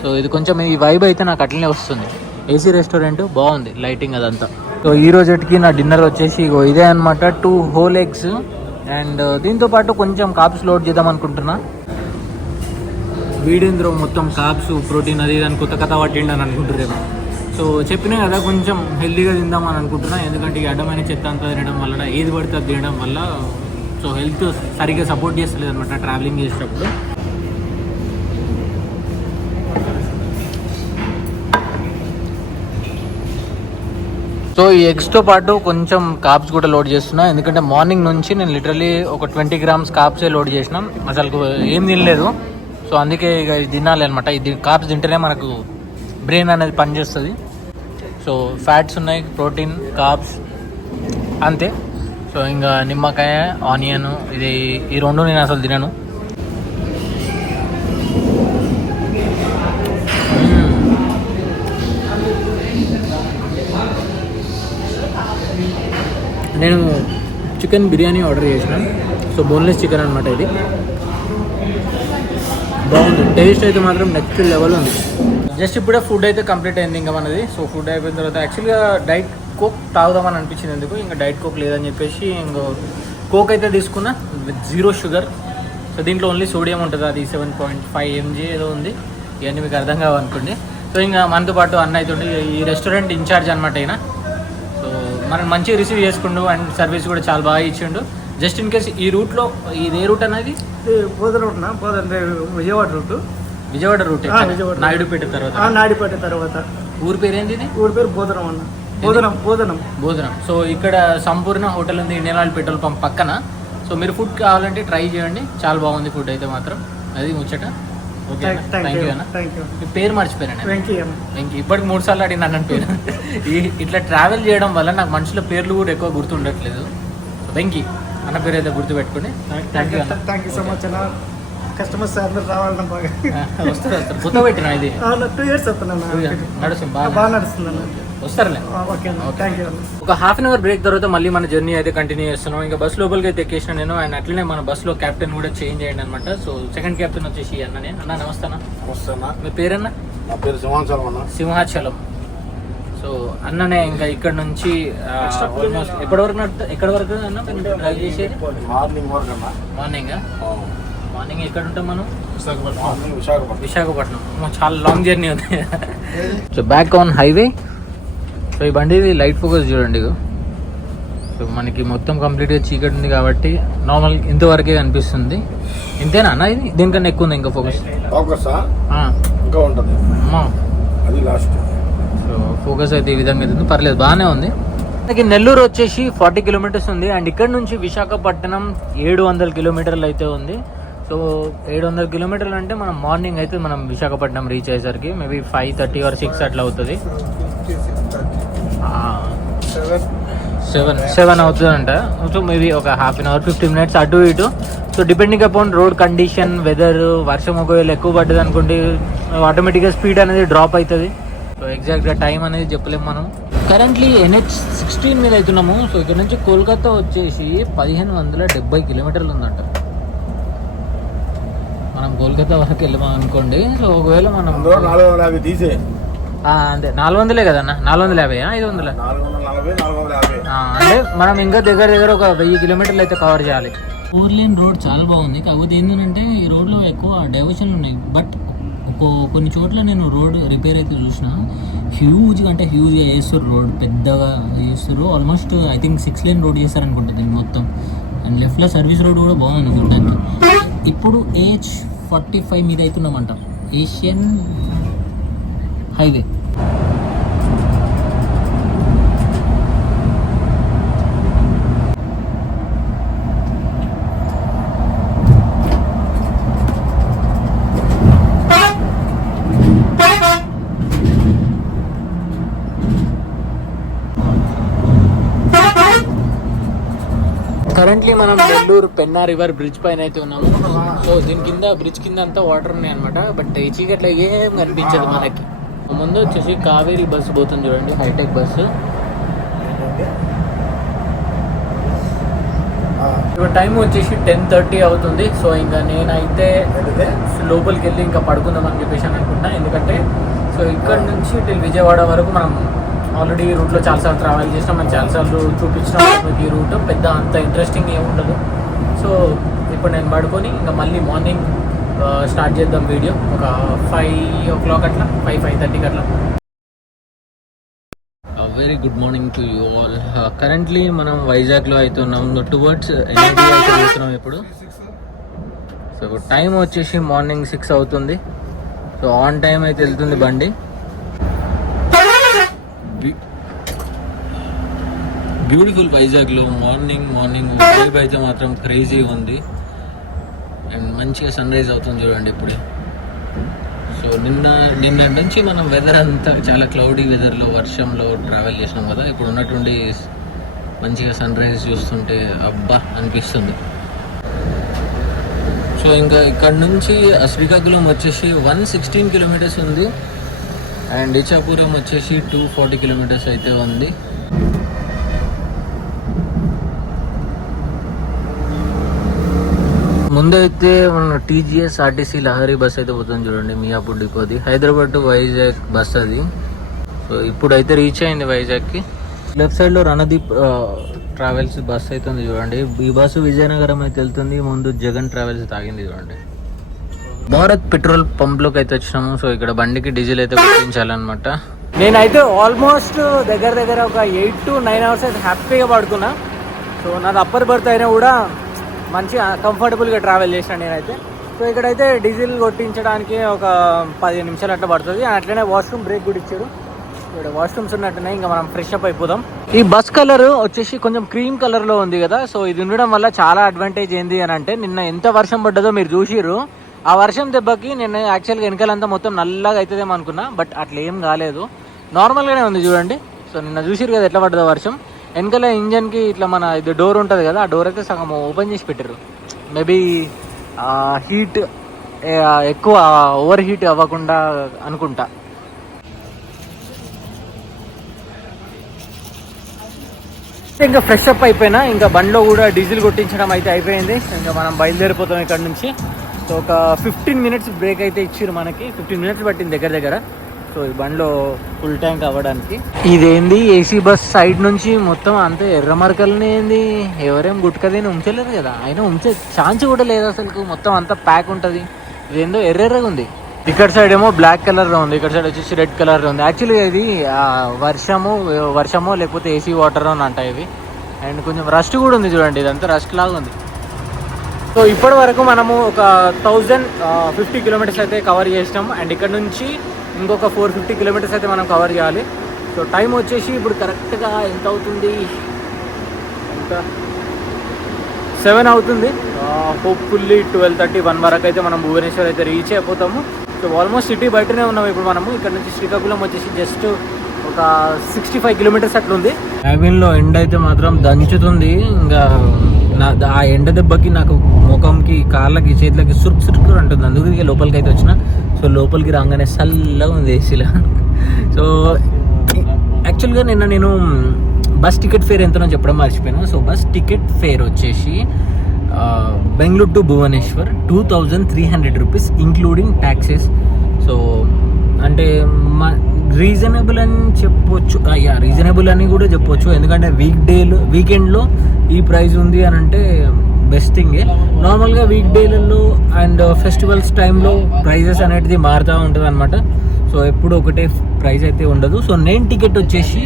సో ఇది కొంచెం ఈ వైబ్ అయితే నాకు అట్లనే వస్తుంది. ఏసీ రెస్టారెంట్ బాగుంది, లైటింగ్ అదంతా. సో ఈ రోజుకి నా డిన్నర్ వచ్చేసి ఇగో ఇదే అనమాట, 2 whole eggs అండ్ దీంతో పాటు కొంచెం కాప్స్ లోడ్ చేద్దాం అనుకుంటున్నా. వీడేంద్రో మొత్తం కాప్స్ ప్రోటీన్ అది దాని కొత్త కథ పట్టిండి అని అనుకుంటున్నారేమో. సో చెప్పినా కదా కొంచెం హెల్తీగా తిందామని అనుకుంటున్నా. ఎందుకంటే ఈ అడ్డమైన చెత్త అంతా తినడం వల్ల, ఏది పడితే అది తినడం వల్ల సో హెల్త్ సరిగ్గా సపోర్ట్ చేస్తలేదు అనమాట ట్రావెలింగ్ చేసేటప్పుడు. సో ఈ ఎగ్స్తో పాటు కొంచెం కాప్స్ కూడా లోడ్ చేస్తున్నా. ఎందుకంటే మార్నింగ్ నుంచి నేను లిటరలీ ఒక 20 grams కాప్సే లోడ్ చేసినాం. అసలు ఏం తినలేదు. సో అందుకే ఇక ఇది తినాలి అనమాట. ఇది కాప్స్ తింటేనే మనకు బ్రెయిన్ అనేది పనిచేస్తుంది. సో ఫ్యాట్స్ ఉన్నాయి, ప్రోటీన్, కాప్స్, అంతే. సో ఇంకా నిమ్మకాయ, ఆనియన్, ఇది ఈ రెండు నేను అసలు తినను. నేను చికెన్ బిర్యానీ ఆర్డర్ చేసిన. సో బోన్లెస్ చికెన్ అనమాట ఇది. బాగుంది, టేస్ట్ అయితే మాత్రం నెక్స్ట్ లెవెల్ ఉంది. జస్ట్ ఇప్పుడే ఫుడ్ అయితే కంప్లీట్ అయింది ఇంకా మనది. సో ఫుడ్ అయిపోయిన తర్వాత యాక్చువల్గా డైట్ కోక్ తాగుదామని అనిపించింది. ఎందుకు ఇంకా డైట్ కోక్ లేదని చెప్పేసి ఇంకో కోక్ అయితే తీసుకున్నా విత్ 0 sugar. సో దీంట్లో ఓన్లీ సోడియం ఉంటుంది, అది 7.5 mg ఏదో ఉంది. ఇవన్నీ మీకు అర్థం కావనుకోండి. సో ఇంకా మనతో పాటు అన్న అవుతుండే ఈ రెస్టారెంట్ ఇన్ఛార్జ్ అనమాట ఈయన. సో మనం మంచిగా రిసీవ్ చేసుకుండు అండ్ సర్వీస్ కూడా చాలా బాగా ఇచ్చిండు. జస్ట్ ఇన్ కేస్ ఈ రూట్లో, ఇది ఏ రూట్ అనేది? విజయవాడ రూట్. విజయవాడ రూట్, నాయుడుపేట తర్వాత. నాయుడుపేట తర్వాత. ఊరి పేరు ఏంది? ఊరి పేరు బోధనం అన్న. బోధనం. సో ఇక్కడ సంపూర్ణ హోటల్ ఉంది, ఇండియన్ ఆయిల్ పెట్రోల్ పంప్ పక్కన. సో మీరు ఫుడ్ కావాలంటే ట్రై చేయండి, చాలా బాగుంది ఫుడ్ అయితే మాత్రం. అది ముచ్చట. ఓకే, థ్యాంక్ యూ అన్న. మీ పేరు మర్చిపోయాను, వెంకీ. ఇప్పటికి 3 సార్లు అడిగిన అన్న పేరు. ఇట్లా ట్రావెల్ చేయడం వల్ల నాకు మనుషుల పేర్లు కూడా ఎక్కువ గుర్తుండట్లేదు. వెంకీ అన్న పేరు అయితే గుర్తుపెట్టుకోండి. థ్యాంక్ యూ సో మచ్ అన్న. కస్టమర్స్ అందరూ రావాలన్నా బాగా వస్తారు. కొత్త పెట్టినా ఇది 2 years అవుతున్నాను. నడుస్తుంది, బాగా నడుస్తుంది అన్న. వస్తారులే. Thank you. ఒక హాఫ్ అన్ అవర్ బ్రేక్ తర్వాత మళ్ళీ మన జర్నీ అయితే కంటిన్యూ చేస్తున్నాం. ఇంకా బస్ లోపలికి అయితే ఎక్కేసిన నేను. అండ్ అట్లనే మన బస్సులో క్యాప్టెన్ కూడా చేంజ్ అయ్యండి అనమాట. సో సెకండ్ క్యాప్టెన్ వచ్చేసి అన్ననే. అన్న నమస్తే అన్న. మీ పేరన్నా? నా పేరు సింహాచలం అన్న. సింహాచలం. సో అన్ననే ఇంకా ఇక్కడ నుంచి ఆల్మోస్ట్ ఎక్కడి వరకు అన్న డ్రైవ్ చేసేది? మార్నింగ్ ఎక్కడ ఉంటాం మనం? విశాఖపట్నం. చాలా లాంగ్ జర్నీ ఉంది. So back on highway. So ఈ బండి లైట్ ఫోకస్ చూడండి. సో మనకి మొత్తం కంప్లీట్గా చీకటి ఉంది కాబట్టి నార్మల్ ఇంతవరకే కనిపిస్తుంది. ఇంతేనా అన్న? ఇది దీనికన్నా ఎక్కువ ఉంది ఇంకా ఫోకస్? సో ఫోకస్ అయితే ఈ విధంగా అవుతుంది, పర్లేదు, బాగానే ఉంది. మనకి నెల్లూరు వచ్చేసి 40 kilometers ఉంది. అండ్ ఇక్కడ నుంచి విశాఖపట్నం 700 kilometers అయితే ఉంది. సో 700 kilometers అంటే మనం మార్నింగ్ అయితే మనం విశాఖపట్నం రీచ్ అయ్యేసరికి మేబీ 5:30 or 6 అట్లా అవుతుంది. 7 అవుతుందంట. సో మేబీ ఒక హాఫ్ అన్ అవర్ 15 minutes అటు ఇటు. So depending upon road condition, weather, వర్షం ఒకవేళ ఎక్కువ పడ్డది అనుకోండి ఆటోమేటిక్గా స్పీడ్ అనేది డ్రాప్ అవుతుంది. సో ఎగ్జాక్ట్గా టైం అనేది చెప్పలేము మనం. కరెంట్లీ NH16 మీద అవుతున్నాము. సో ఇక్కడ నుంచి కోల్కతా వచ్చేసి 1570 kilometers ఉందంట. మనం కోల్కతా వరకు వెళ్ళాము అనుకోండి. సో ఒకవేళ మనం అంతే 400 కదన్నా? 450, 500? అంటే మనం ఇంకా దగ్గర ఒక 1000 kilometers అయితే కవర్ చేయాలి. 4 lane రోడ్ చాలా బాగుంది. కాకపోతే ఏంటంటే ఈ రోడ్లో ఎక్కువ డైవర్షన్లు ఉన్నాయి. బట్ కొన్ని చోట్ల నేను రోడ్ రిపేర్ అయితే చూసిన, హ్యూజ్గా వేస్తారు, రోడ్ పెద్దగా వేస్తారు. Almost I think 6 lane road చేస్తారు అనుకుంటుంది దీన్ని మొత్తం. అండ్ లెఫ్ట్లో సర్వీస్ రోడ్ కూడా బాగుంది చూడడానికి. ఇప్పుడు H45 మీద అవుతున్నామంట, ఏషియన్ హైవే. కరెంట్లీ మనం నెల్లూరు పెన్నా రివర్ బ్రిడ్జ్ పైన అయితే ఉన్నాము. సో దీని కింద బ్రిడ్జ్ కింద అంతా వాటర్ ఉన్నాయి అనమాట. బట్ ఈ చీకట్లో ఏం కనిపించదు మనకి. ముందు వచ్చేసి కావేరీ బస్సు పోతుంది చూడండి, హైటెక్ బస్సు. ఇప్పుడు టైం వచ్చేసి 10:30 అవుతుంది. సో ఇంకా నేనైతే లోపలికి వెళ్ళి ఇంకా పడుకుందాం అని చెప్పేసి అనుకుంటున్నా. ఎందుకంటే సో ఇక్కడ నుంచి టిల్ విజయవాడ వరకు మనం ఆల్రెడీ ఈ రూట్లో చాలాసార్లు ట్రావెల్ చేసినాం, మనం చాలాసార్లు చూపించినాం మీకు ఈ రూట్. పెద్ద అంత ఇంట్రెస్టింగ్ ఏముండదు. సో ఇప్పుడు నేను పడుకొని ఇంకా మళ్ళీ మార్నింగ్ స్టార్ట్ చేద్దాం వీడియో. ఒక 5 o'clock అట్లా, 5:30 అట్లా. Very good morning to you all. Currently మనం వైజాగ్లో అయితే ఉన్నాం. టువర్డ్స్ ఎన్ఐటీ అయితే వెళ్తున్నాం ఇప్పుడు. సో టైం వచ్చేసి మార్నింగ్ 6 అవుతుంది. సో ఆన్ టైం అయితే వెళ్తుంది బండి. బ్యూటిఫుల్ వైజాగ్లో మార్నింగ్ వైబ్ అయితే మాత్రం క్రేజీగా ఉంది. అండ్ మంచిగా సన్ రైజ్ అవుతుంది చూడండి ఇప్పుడే. సో నిన్న నుంచి మనం వెదర్ అంతా చాలా క్లౌడీ వెదర్లో, వర్షంలో ట్రావెల్ చేసినాం కదా. ఇప్పుడు ఉన్నటువంటి మంచిగా సన్ రైజ్ చూస్తుంటే అబ్బా అనిపిస్తుంది. సో ఇంకా ఇక్కడ నుంచి శ్రీకాకుళం వచ్చేసి 116 kilometers ఉంది. అండ్ ఇచ్చాపురం వచ్చేసి 240 kilometers అయితే ఉంది. ముందైతే మన టీజీఎస్ ఆర్టీసీ లహరి బస్ అయితే పోతుంది చూడండి, మియాపూర్ డిపోది. హైదరాబాద్ టు వైజాగ్ బస్ అది. సో ఇప్పుడైతే రీచ్ అయింది వైజాగ్కి. లెఫ్ట్ సైడ్లో రణదీప్ ట్రావెల్స్ బస్ అయితే ఉంది చూడండి. ఈ బస్సు విజయనగరం అయితే వెళ్తుంది. ముందు జగన్ ట్రావెల్స్ తాగింది చూడండి. భారత్ పెట్రోల్ పంప్లోకి అయితే వచ్చినాము. సో ఇక్కడ బండికి డీజిల్ అయితే కొట్టించాలన్నమాట. నేనైతే ఆల్మోస్ట్ దగ్గర ఒక 8 to 9 hours అయితే హ్యాపీగా పడుకున్నా. సో నాది అప్పర్ బర్త్ అయినా కూడా మంచి కంఫర్టబుల్గా ట్రావెల్ చేసాను నేనైతే. సో ఇక్కడైతే డీజిల్ కొట్టించడానికి ఒక 15 నిమిషాలు అట్లా పడుతుంది. అట్లనే వాష్రూమ్ బ్రేక్ కూడా ఇచ్చాడు. ఇక్కడ వాష్రూమ్స్ ఉన్నట్టున్నాయి. ఇంకా మనం ఫ్రెష్ అప్ అయిపోదాం. ఈ బస్ కలర్ వచ్చేసి కొంచెం క్రీమ్ కలర్లో ఉంది కదా. సో ఇది ఉండడం వల్ల చాలా అడ్వాంటేజ్ ఏంది అని అంటే, నిన్న ఎంత వర్షం పడ్డదో మీరు చూసిర్రు. ఆ వర్షం దెబ్బకి నేను యాక్చువల్గా వెనకాలంతా మొత్తం నల్లగా అవుతుందేమో అనుకున్నా. బట్ అట్లా ఏం కాలేదు, నార్మల్గానే ఉంది చూడండి. సో నిన్న చూసిర్రు కదా ఎట్లా పడ్డదో వర్షం. వెనకాల ఇంజన్కి ఇట్లా మన ఇది డోర్ ఉంటుంది కదా, ఆ డోర్ అయితే సగం ఓపెన్ చేసి పెట్టారు. మేబీ హీట్ ఎక్కువ ఓవర్ హీట్ అవ్వకుండా అనుకుంటా. ఇంకా ఫ్రెష్ అప్ అయిపోయినా, ఇంకా బండిలో కూడా డీజిల్ కొట్టించడం అయితే అయిపోయింది. ఇంకా మనం బయలుదేరిపోతాం ఇక్కడ నుంచి. సో ఒక 15 minutes బ్రేక్ అయితే ఇచ్చారు మనకి. 15 minutes పట్టింది దగ్గర. సో ఈ బండిలో ఫుల్ ట్యాంక్ అవ్వడానికి. ఇదేంది ఏసీ బస్ సైడ్ నుంచి మొత్తం అంతే ఎర్రమరకల్ని ఏంది, ఎవరేం గుట్టుకదేని ఉంచలేదు కదా. అయినా ఉంచే ఛాన్స్ కూడా లేదు అసలు. మొత్తం అంతా ప్యాక్ ఉంటుంది. ఇదేందో ఎర్రగా ఉంది. ఇక్కడ సైడ్ ఏమో బ్లాక్ కలర్లో ఉంది, ఇక్కడ సైడ్ వచ్చేసి రెడ్ కలర్లో ఉంది. యాక్చువల్గా ఇది వర్షమో లేకపోతే ఏసీ వాటర్ అని అంట ఇది. అండ్ కొంచెం రస్ట్ కూడా ఉంది చూడండి, ఇదంతా రస్ట్ లాగా ఉంది. సో ఇప్పటి వరకు మనము ఒక 1050 kilometers అయితే కవర్ చేసినాం. అండ్ ఇక్కడ నుంచి ఇంకొక 450 kilometers అయితే మనం కవర్ చేయాలి. సో టైం వచ్చేసి ఇప్పుడు కరెక్ట్గా ఎంత అవుతుంది, ఎంత 7 అవుతుంది. హోప్ఫుల్లీ 12:30-1 వరకు అయితే మనం భువనేశ్వర్ అయితే రీచ్ అయిపోతాము. సో ఆల్మోస్ట్ సిటీ బయటనే ఉన్నాము ఇప్పుడు మనము. ఇక్కడ నుంచి శ్రీకాకుళం వచ్చేసి జస్ట్ ఒక 65 kilometers అట్లుంది. క్యాబిన్లో ఎండ అయితే మాత్రం దంచుతుంది. ఇంకా ఆ ఎండ దెబ్బకి నాకు ముఖంకి, కాళ్ళకి, చేతులకి సురుకు అంటుంది. అందుకే లోపలికి అయితే వచ్చిన. సో లోపలికి రాగానే చల్లగా ఉంది ఏసీలో. సో యాక్చువల్గా నేను బస్ టికెట్ ఫేర్ ఎంతనో చెప్పడం మర్చిపోయాను. సో బస్ టికెట్ ఫేర్ వచ్చేసి Bengaluru to Bhubaneswar 2300 rupees including taxes. So అంటే రీజనబుల్ అని చెప్పొచ్చు. రీజనబుల్ అని కూడా చెప్పొచ్చు. ఎందుకంటే వీకెండ్లో ఈ ప్రైస్ ఉంది అని అంటే బెస్ట్ థింగే. నార్మల్గా వీక్ డేలలో అండ్ ఫెస్టివల్స్ టైంలో ప్రైజెస్ అనేది మారుతూ ఉంటుంది అనమాట. సో ఎప్పుడు ఒకటే ప్రైస్ అయితే ఉండదు. సో నేను టికెట్ వచ్చేసి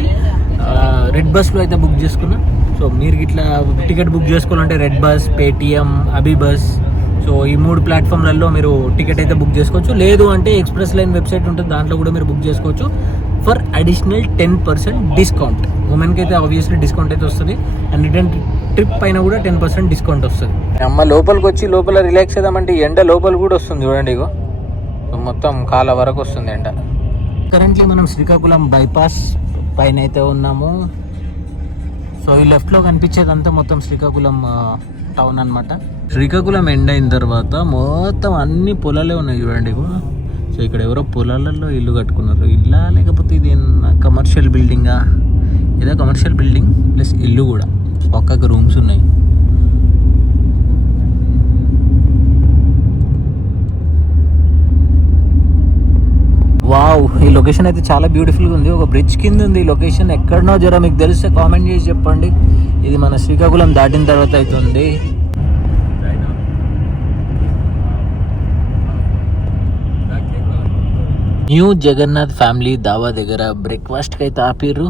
రెడ్ బస్లో అయితే బుక్ చేసుకున్నా. సో మీరు ఇట్లా టికెట్ బుక్ చేసుకోవాలంటే red bus, Paytm, Abhi bus, so ఈ 3 ప్లాట్ఫామ్లలో మీరు టికెట్ అయితే బుక్ చేసుకోవచ్చు. లేదు అంటే ఎక్స్ప్రెస్ లైన్ వెబ్సైట్ ఉంటుంది, దాంట్లో కూడా మీరు బుక్ చేసుకోవచ్చు ఫర్ అడిషనల్ 10% డిస్కౌంట్. ఉమెన్కి అయితే ఆబ్వియస్లీ డిస్కౌంట్ అయితే వస్తుంది. అండ్ రిటర్న్ ట్రిప్ పైన కూడా 10% డిస్కౌంట్ వస్తుంది. అమ్మ లోపలికి వచ్చి లోపల రిలాక్స్ అవుదామంటే ఎండ లోపల కూడా వస్తుంది చూడండి. ఇగో మొత్తం కాళ్ళ వరకు వస్తుంది ఎండ. కరెంట్లీ మనం శ్రీకాకుళం బైపాస్ పైన అయితే ఉన్నాము. సో ఈ లెఫ్ట్లో కనిపించేదంతా మొత్తం శ్రీకాకుళం టౌన్ అనమాట. శ్రీకాకుళం ఎండ్ అయిన తర్వాత మొత్తం అన్ని పొలాలే ఉన్నాయి చూడండి. సో ఇక్కడ ఎవరో పొలాలలో ఇల్లు కట్టుకున్నారు. ఇల్లా లేకపోతే ఇది కమర్షియల్ బిల్డింగా? ఏదో కమర్షియల్ బిల్డింగ్ ప్లస్ ఇల్లు కూడా, పక్కకు రూమ్స్ ఉన్నాయి. వావ్, ఈ లొకేషన్ అయితే చాలా బ్యూటిఫుల్గా ఉంది. ఒక బ్రిడ్జ్ కింద ఉంది ఈ లొకేషన్. ఎక్కడనో జర మీకు తెలిస్తే కామెంట్ చేసి చెప్పండి. ఇది మన శ్రీకాకుళం దాటిన తర్వాత అవుతుంది. న్యూ జగన్నాథ్ ఫ్యామిలీ దాబా దగ్గర బ్రేక్ఫాస్ట్కి అయితే ఆపిర్రు.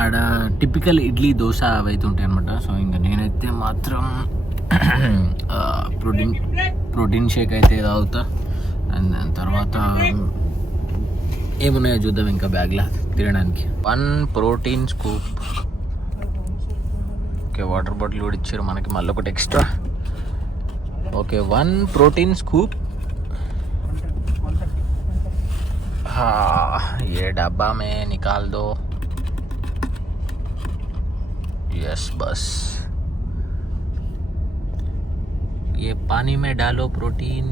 ఆడ టిపికల్ ఇడ్లీ దోశ అవి అయితే ఉంటాయి అనమాట. సో ఇంకా నేనైతే మాత్రం ప్రోటీన్ షేక్ అయితే తాగుతా. అండ్ దాని తర్వాత ఏమున్నాయో చూద్దాం ఇంకా బ్యాగ్లో తినడానికి. 1 protein scoop. Okay, water bottle కూడా ఇచ్చారు మనకి, మళ్ళీ ఒకటి ఎక్స్ట్రా. Okay, 1 protein scoop. ये डब्बा में निकाल दो. यस बस, ये पानी में डालो प्रोटीन.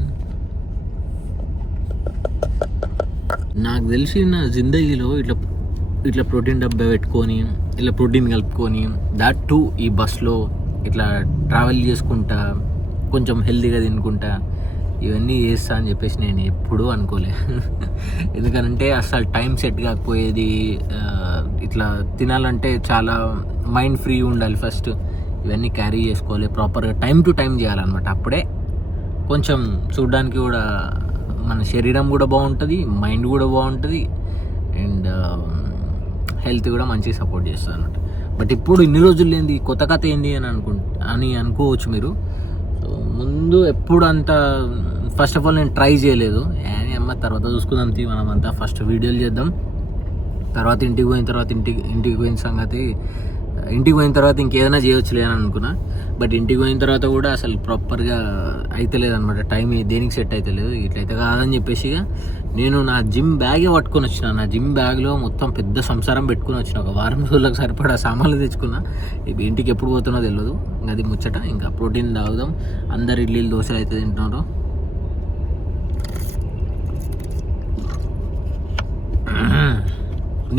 నాకు తెలిసి నా జిందగీలో ఇట్లా ప్రోటీన్ డబ్బా పెట్టుకొని ఇట్లా ప్రోటీన్ కలుపుకొని దాట్ టు ఈ బస్లో ఇట్లా ట్రావెల్ చేసుకుంటా కొంచెం హెల్తీగా తినుకుంటా ఇవన్నీ చేస్తా అని చెప్పేసి నేను ఎప్పుడూ అనుకోలే. ఎందుకంటే అసలు టైం సెట్ కాకపోయేది. ఇట్లా తినాలంటే చాలా మైండ్ ఫ్రీ ఉండాలి ఫస్ట్. ఇవన్నీ క్యారీ చేసుకోవాలి, ప్రాపర్గా టైం టు టైం చేయాలన్నమాట. అప్పుడే కొంచెం చూడడానికి కూడా మన శరీరం కూడా బాగుంటుంది, మైండ్ కూడా బాగుంటుంది, అండ్ హెల్త్ కూడా మంచిగా సపోర్ట్ చేస్తుంది అన్నమాట. బట్ ఇప్పుడు ఇన్ని రోజులు ఏంది కొత్త కథ ఏంది అని అనుకోవచ్చు మీరు. సో ముందు ఎప్పుడు అంత ఫస్ట్ ఆఫ్ ఆల్ నేను ట్రై చేయలేదు. అమ్మ తర్వాత చూసుకుందాం మనం అంతా, ఫస్ట్ వీడియోలు చేద్దాం, తర్వాత ఇంటికి పోయిన సంగతి ఇంటికి పోయిన తర్వాత ఇంకేదైనా చేయవచ్చులే అని అనుకున్నా. బట్ ఇంటికి పోయిన తర్వాత కూడా అసలు ప్రాపర్గా అయితలేదు అనమాట. టైం దేనికి సెట్ అవుతలేదు. ఇట్లయితే కాదని చెప్పేసి నేను నా జిమ్ బ్యాగే పట్టుకొని వచ్చిన. నా జిమ్ బ్యాగ్లో మొత్తం పెద్ద సంసారం పెట్టుకుని వచ్చిన. ఒక వారం రోజులకు సరిపడా సామాన్లు తెచ్చుకున్నా. ఇంటికి ఎప్పుడు పోతున్నో తెలియదు. ఇంకా అది ముచ్చట. ఇంకా ప్రోటీన్ తాగుదాం. అందరు ఇడ్లీలు దోశలు అయితే తింటున్నారు.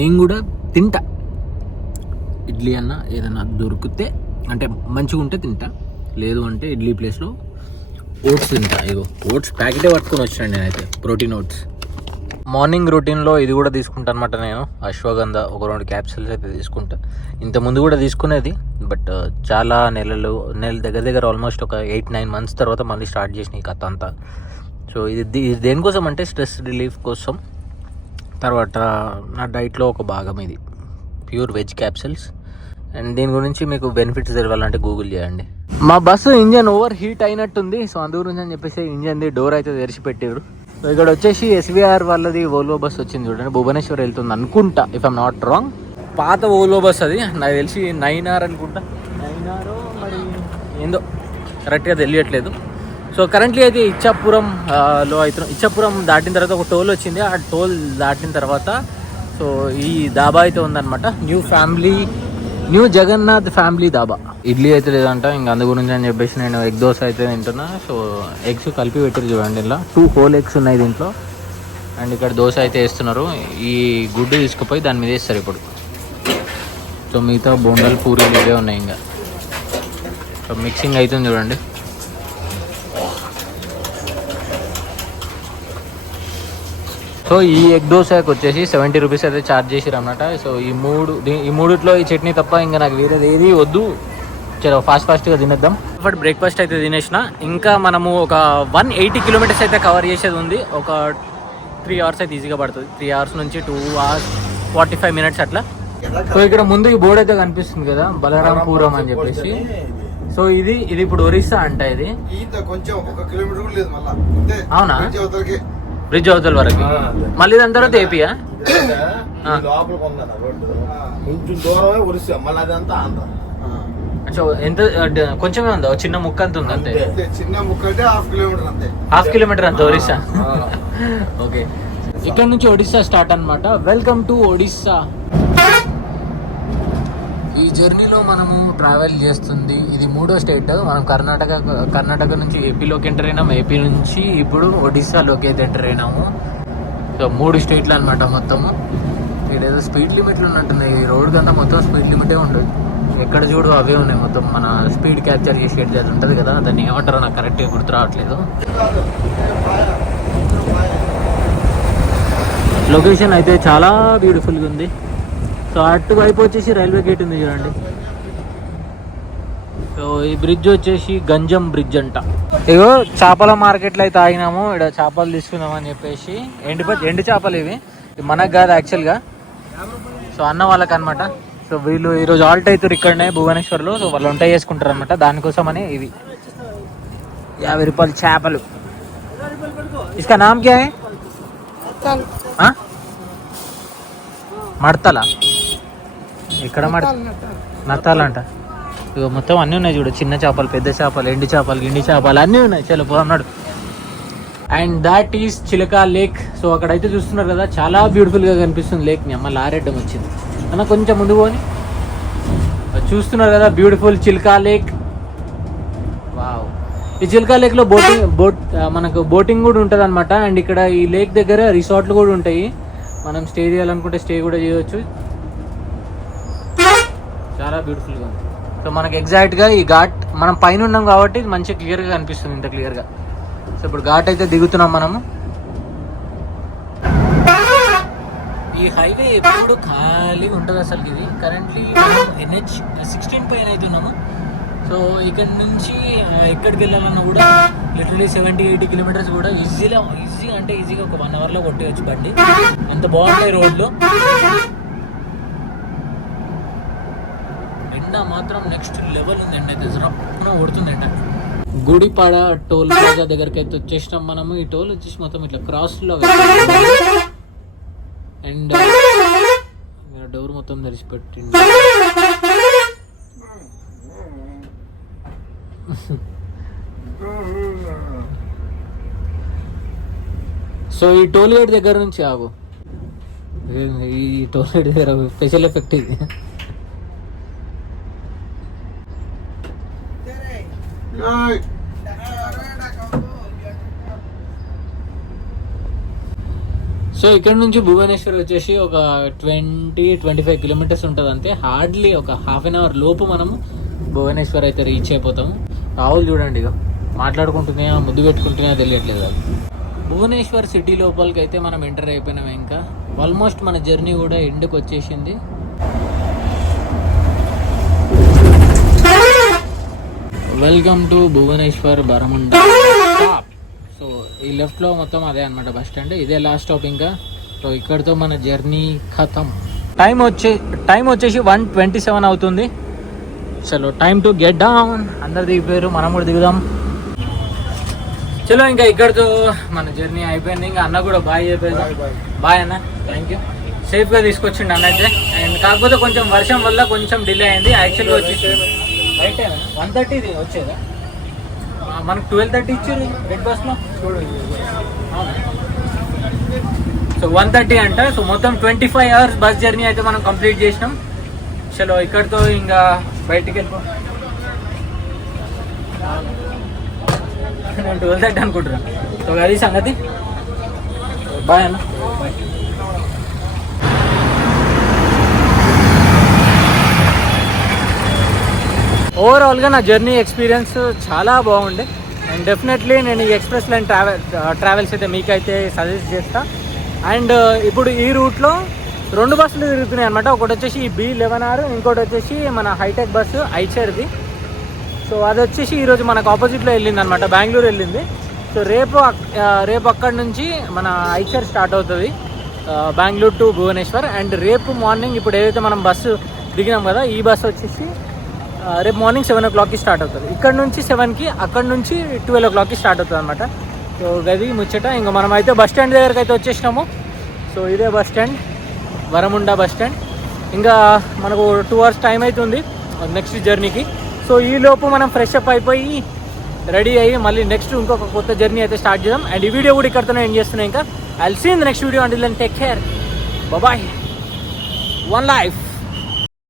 నేను కూడా తింటా. ఇడ్లీ అన్న ఏదైనా దొరికితే అంటే మంచిగా ఉంటే తింటా, లేదు అంటే ఇడ్లీ ప్లేస్లో ఓట్స్ తింటా. ఇగో ఓట్స్ ప్యాకెటే పట్టుకొని వచ్చాను నేనైతే, ప్రోటీన్ ఓట్స్. మార్నింగ్ రొటీన్లో ఇది కూడా తీసుకుంటా అనమాట నేను. అశ్వగంధ ఒక 2 క్యాప్సూల్స్ అయితే తీసుకుంటా. ఇంతకుముందు కూడా తీసుకునేది, బట్ చాలా నెలలు దగ్గర ఆల్మోస్ట్ ఒక 8-9 months తర్వాత మళ్ళీ స్టార్ట్ చేసిన ఈ కథ అంతా. సో ఇది దేనికోసం అంటే స్ట్రెస్ రిలీఫ్ కోసం. తర్వాత నా డైట్లో ఒక భాగం ఇది, ప్యూర్ వెజ్ క్యాప్సూల్స్. అండ్ దీని గురించి మీకు బెనిఫిట్స్ తెలవాలంటే గూగుల్ చేయండి. మా బస్సు ఇంజన్ ఓవర్ హీట్ అయినట్టుంది. సో అందు గురించి అని చెప్పేసి ఇంజన్ది డోర్ అయితే తెరిచి పెట్టారు. సో ఇక్కడ వచ్చేసి SVR వాళ్ళది ఓల్వో బస్ వచ్చింది చూడండి, భువనేశ్వర్ వెళ్తుంది అనుకుంటా, ఇఫ్ ఐమ్ నాట్ రాంగ్. పాత ఓల్వో బస్ అది, నాకు తెలిసి 9R అనుకుంటా, 9R మరి ఏందో కరెక్ట్గా తెలియట్లేదు. సో కరెంట్లీ అయితే ఇచ్చాపురంలో అవుతున్నాం. ఇచ్చాపురం దాటిన తర్వాత ఒక టోల్ వచ్చింది. ఆ టోల్ దాటిన తర్వాత సో ఈ దాబా అయితే ఉందన్నమాట, న్యూ జగన్నాథ్ ఫ్యామిలీ దాబా. ఇడ్లీ అయితే లేదంట, ఇంకా అందు గురించి అని చెప్పేసి నేను ఎగ్ దోశ అయితే తింటున్నా. సో ఎగ్స్ కలిపి పెట్టారు చూడండి, ఇలా 2 whole eggs ఉన్నాయి దీంట్లో. అండ్ ఇక్కడ దోశ అయితే వేస్తున్నారు. ఈ గుడ్డు తీసుకుపోయి దాని మీద వేస్తారు ఇప్పుడు. సో మిగతా బొండలు పూరీలు ఇవే ఉన్నాయి ఇంకా. సో మిక్సింగ్ అవుతుంది చూడండి. సో ఈ ఎగ్ దోశకి వచ్చేసి 70 రూపీస్ అయితే ఛార్జ్ చేసిరు అన్నమాట. సో ఈ మూడిట్లో ఈ చట్నీ తప్ప ఇంకా నాకు వేరేది ఏది వద్దు. చలో ఫాస్ట్గా తినేద్దాం. బట్ బ్రేక్ఫాస్ట్ అయితే తినేసిన. ఇంకా మనము ఒక 180 kilometers అయితే కవర్ చేసేది ఉంది. ఒక 3 hours అయితే ఈజీగా పడుతుంది. 3 hours నుంచి 2 hours 45 minutes అట్లా. సో ఇక్కడ ముందు ఈ బోర్డు అయితే కనిపిస్తుంది కదా, బలరాంపురం అని చెప్పేసి. సో ఇది ఇప్పుడు ఒరిస్సా అంట. ఇది కొంచెం 1 kilometer కూడా లేదు మళ్ళా. అవునా? బ్రిడ్జ్ అవతల వరకు, మళ్ళీ దాని తర్వాత ఏపీయా? ఎంత కొంచెమే ఉందా? చిన్న ముక్క అంత ఉంది అంతే. చిన్న ముక్క అంటే 1/2 kilometer అంత ఒరిస్సా. ఓకే, ఇక్కడ నుంచి ఒడిస్సా స్టార్ట్ అన్నమాట. Welcome to Odisha. ఈ జర్నీలో మనము ట్రావెల్ చేస్తుంది ఇది 3వ స్టేట్. మనం కర్ణాటక నుంచి ఏపీలోకి ఎంటర్ అయినాము, ఏపీ నుంచి ఇప్పుడు ఒడిస్సాలోకి అయితే ఎంటర్ అయినాము. సో 3 స్టేట్లు అనమాట మొత్తము. ఇక్కడేదో స్పీడ్ లిమిట్లు ఉన్నట్టున్నాయి. ఈ రోడ్ కన్నా మొత్తం స్పీడ్ లిమిటే ఉండదు. ఎక్కడ చూడు అవే ఉన్నాయి మొత్తం. మన స్పీడ్ క్యాప్చర్ చేసేది అది ఉంటుంది కదా, దాన్ని ఏమంటారో నాకు కరెక్ట్గా గుర్తు రావట్లేదు. లొకేషన్ అయితే చాలా బ్యూటిఫుల్గా ఉంది. సో అటువైపు వచ్చేసి రైల్వే గేట్ ఉంది చూడండి. సో ఈ బ్రిడ్జ్ వచ్చేసి గంజం బ్రిడ్జ్ అంట. ఇగో చేపల మార్కెట్లో అయితే ఆగినాము. ఇక్కడ చేపలు తీసుకుందామని చెప్పేసి. ఎండు చేపలు ఇవి మనకు కాదు యాక్చువల్గా. సో అన్న వాళ్ళకి అనమాట. సో వీళ్ళు ఈరోజు ఆల్ట్ అవుతారు ఇక్కడనే భువనేశ్వర్లో. సో వాళ్ళు వంట చేసుకుంటారు అనమాట. దానికోసమని ఇవి 50 రూపాయలు చేపలు. ఇసుక నామ్ క్యా హై? మడతలా? ఇక్కడ నత్తాలంట. ఇక మొత్తం అన్నీ ఉన్నాయి చూడు. చిన్న చేపలు, పెద్ద చేపలు, ఎండు చేపలు, గిండి చేపలు అన్నీ ఉన్నాయి. చలో పోన్నాడు. And that is Chilika lake. So అక్కడైతే చూస్తున్నారు కదా, చాలా బ్యూటిఫుల్గా కనిపిస్తుంది లేక్ని. అమ్మ లారెడ్డం వచ్చింది అన్న, కొంచెం ముందు పోని. చూస్తున్నారు కదా బ్యూటిఫుల్ చిల్కా లేక్. వావ్. ఈ చిల్కా లేక్లో మనకు బోటింగ్ కూడా ఉంటుంది అనమాట. అండ్ ఇక్కడ ఈ లేక్ దగ్గర రిసార్ట్లు కూడా ఉంటాయి. మనం స్టే చేయాలనుకుంటే స్టే కూడా చేయవచ్చు. చాలా బ్యూటిఫుల్గా ఉంది. సో మనకి ఎగ్జాక్ట్గా ఈ ఘాట్ మనం పైన ఉన్నాం కాబట్టి ఇది మంచిగా క్లియర్గా కనిపిస్తుంది, ఇంత క్లియర్గా. సో ఇప్పుడు ఘాట్ అయితే దిగుతున్నాం మనము. ఈ హైవే ఎప్పుడు ఖాళీగా ఉంటుంది అసలు. ఇది కరెంట్లీ NH 16 పైన అవుతున్నాము. సో ఇక్కడ నుంచి ఎక్కడికి వెళ్ళాలన్నా కూడా లిటరలీ 70-80 కిలోమీటర్స్ కూడా ఈజీగా ఒక 1 అవర్లో కొట్టేయచ్చు బండి. అంత బాగుంటాయి రోడ్లు. ఎండ మాత్రం నెక్స్ట్ లెవెల్ ఉంది. ఎండ అయితే రప్పున కొడుతుంది ఎండ. గుడిపాడ టోల్ ప్లాజా దగ్గరికి అయితే వచ్చేసినాం మనము. ఈ టోల్ వచ్చేసి మొత్తం ఇట్లా క్రాస్లో అండ్ డోర్ మొత్తం తెరిచిపెట్టింది. సో ఈ టోల్ గేట్ దగ్గర నుంచి ఆగు. ఈ టోల్ గేట్ దగ్గర స్పెషల్ ఎఫెక్ట్ ఇది. సో ఇక్కడ నుంచి భువనేశ్వర్ వచ్చేసి ఒక 20-25 కిలోమీటర్స్ ఉంటుంది అంతే. హార్డ్లీ ఒక హాఫ్ అన్ అవర్ లోపు మనము భువనేశ్వర్ అయితే రీచ్ అయిపోతాము. ఆవులు చూడండి ఇక మాట్లాడుకుంటున్నాయా ముద్దు పెట్టుకుంటున్నాయా తెలియట్లేదు. అది భువనేశ్వర్ సిటీ లోపలికి అయితే మనం ఎంటర్ అయిపోయినాం. ఇంకా ఆల్మోస్ట్ మన జర్నీ కూడా ఎండ్కి వచ్చేసింది. Welcome to Bhubaneswar Baramunda stop. So ఈ లెఫ్ట్లో మొత్తం అదే అనమాట బస్ స్టాండ్. ఇదే లాస్ట్ స్టాప్ ఇంకా. సో ఇక్కడితో మన జర్నీ ఖతం. టైం వచ్చేసి 1:27 అవుతుంది. చలో టైమ్ టు గెట్ డౌన్. అందరు దిగిపోయారు, మనం కూడా దిగుదాం. చలో ఇంకా ఇక్కడితో మన జర్నీ అయిపోయింది. ఇంకా అన్న కూడా బాయ్ చెప్పేది. బాయ్ అన్న, థ్యాంక్ యూ. సేఫ్గా తీసుకొచ్చిండు అన్న అయితే. అండ్ కాకపోతే కొంచెం వర్షం వల్ల కొంచెం డిలే అయింది. యాక్చువల్గా వచ్చేసి రైట్ టైం 1:30 వచ్చేదా, మనకు 12:30 ఇచ్చారు రెడ్ బస్లో. సో 1:30 అంట. సో మొత్తం 25 hours బస్ జర్నీ అయితే మనం కంప్లీట్ చేసినాం. చలో ఇక్కడితో ఇంకా బయటికి వెళ్ళిపో. నేను 12:30 అనుకుంటున్నా. సో అది సంగతి. బాయ్ అన్న. ఓవరాల్గా నా జర్నీ ఎక్స్పీరియన్స్ చాలా బాగుండే. అండ్ డెఫినెట్లీ నేను ఈ ఎక్స్ప్రెస్ లైన్ ట్రావెల్స్ అయితే మీకైతే సజెస్ట్ చేస్తా. అండ్ ఇప్పుడు ఈ రూట్లో 2 బస్సులు తిరుగుతున్నాయి అనమాట. ఒకటి వచ్చేసి B11R, ఇంకోటి వచ్చేసి మన హైటెక్ బస్సు ఐచర్ది. సో అది వచ్చేసి ఈరోజు మనకు ఆపోజిట్లో వెళ్ళింది అనమాట, బెంగళూరు వెళ్ళింది. సో రేపు అక్కడి నుంచి మన ఐచర్ స్టార్ట్ అవుతుంది, బెంగళూరు టు భువనేశ్వర్. అండ్ రేపు మార్నింగ్ ఇప్పుడు ఏదైతే మనం బస్సు దిగినాం కదా, ఈ బస్సు వచ్చేసి రేపు మార్నింగ్ 7 o'clockకి స్టార్ట్ అవుతుంది. ఇక్కడ నుంచి 7కి, అక్కడ నుంచి 12 o'clockకి స్టార్ట్ అవుతుంది అనమాట. సో గది ముచ్చట. ఇంకా మనం అయితే బస్ స్టాండ్ దగ్గరికి అయితే వచ్చేసినాము. సో ఇదే బస్ స్టాండ్, వరముండా బస్ స్టాండ్. ఇంకా మనకు 2 hours టైం అవుతుంది నెక్స్ట్ జర్నీకి. సో ఈ లోపు మనం ఫ్రెష్ అప్ అయిపోయి రెడీ అయ్యి మళ్ళీ నెక్స్ట్ ఇంకొక కొత్త జర్నీ అయితే స్టార్ట్ చేద్దాం. అండ్ ఈ వీడియో కూడా ఇక్కడతోనే ఎండ్ చేస్తున్నాను. ఇంకా I'll see in the next video. Until then take care, bye. One life.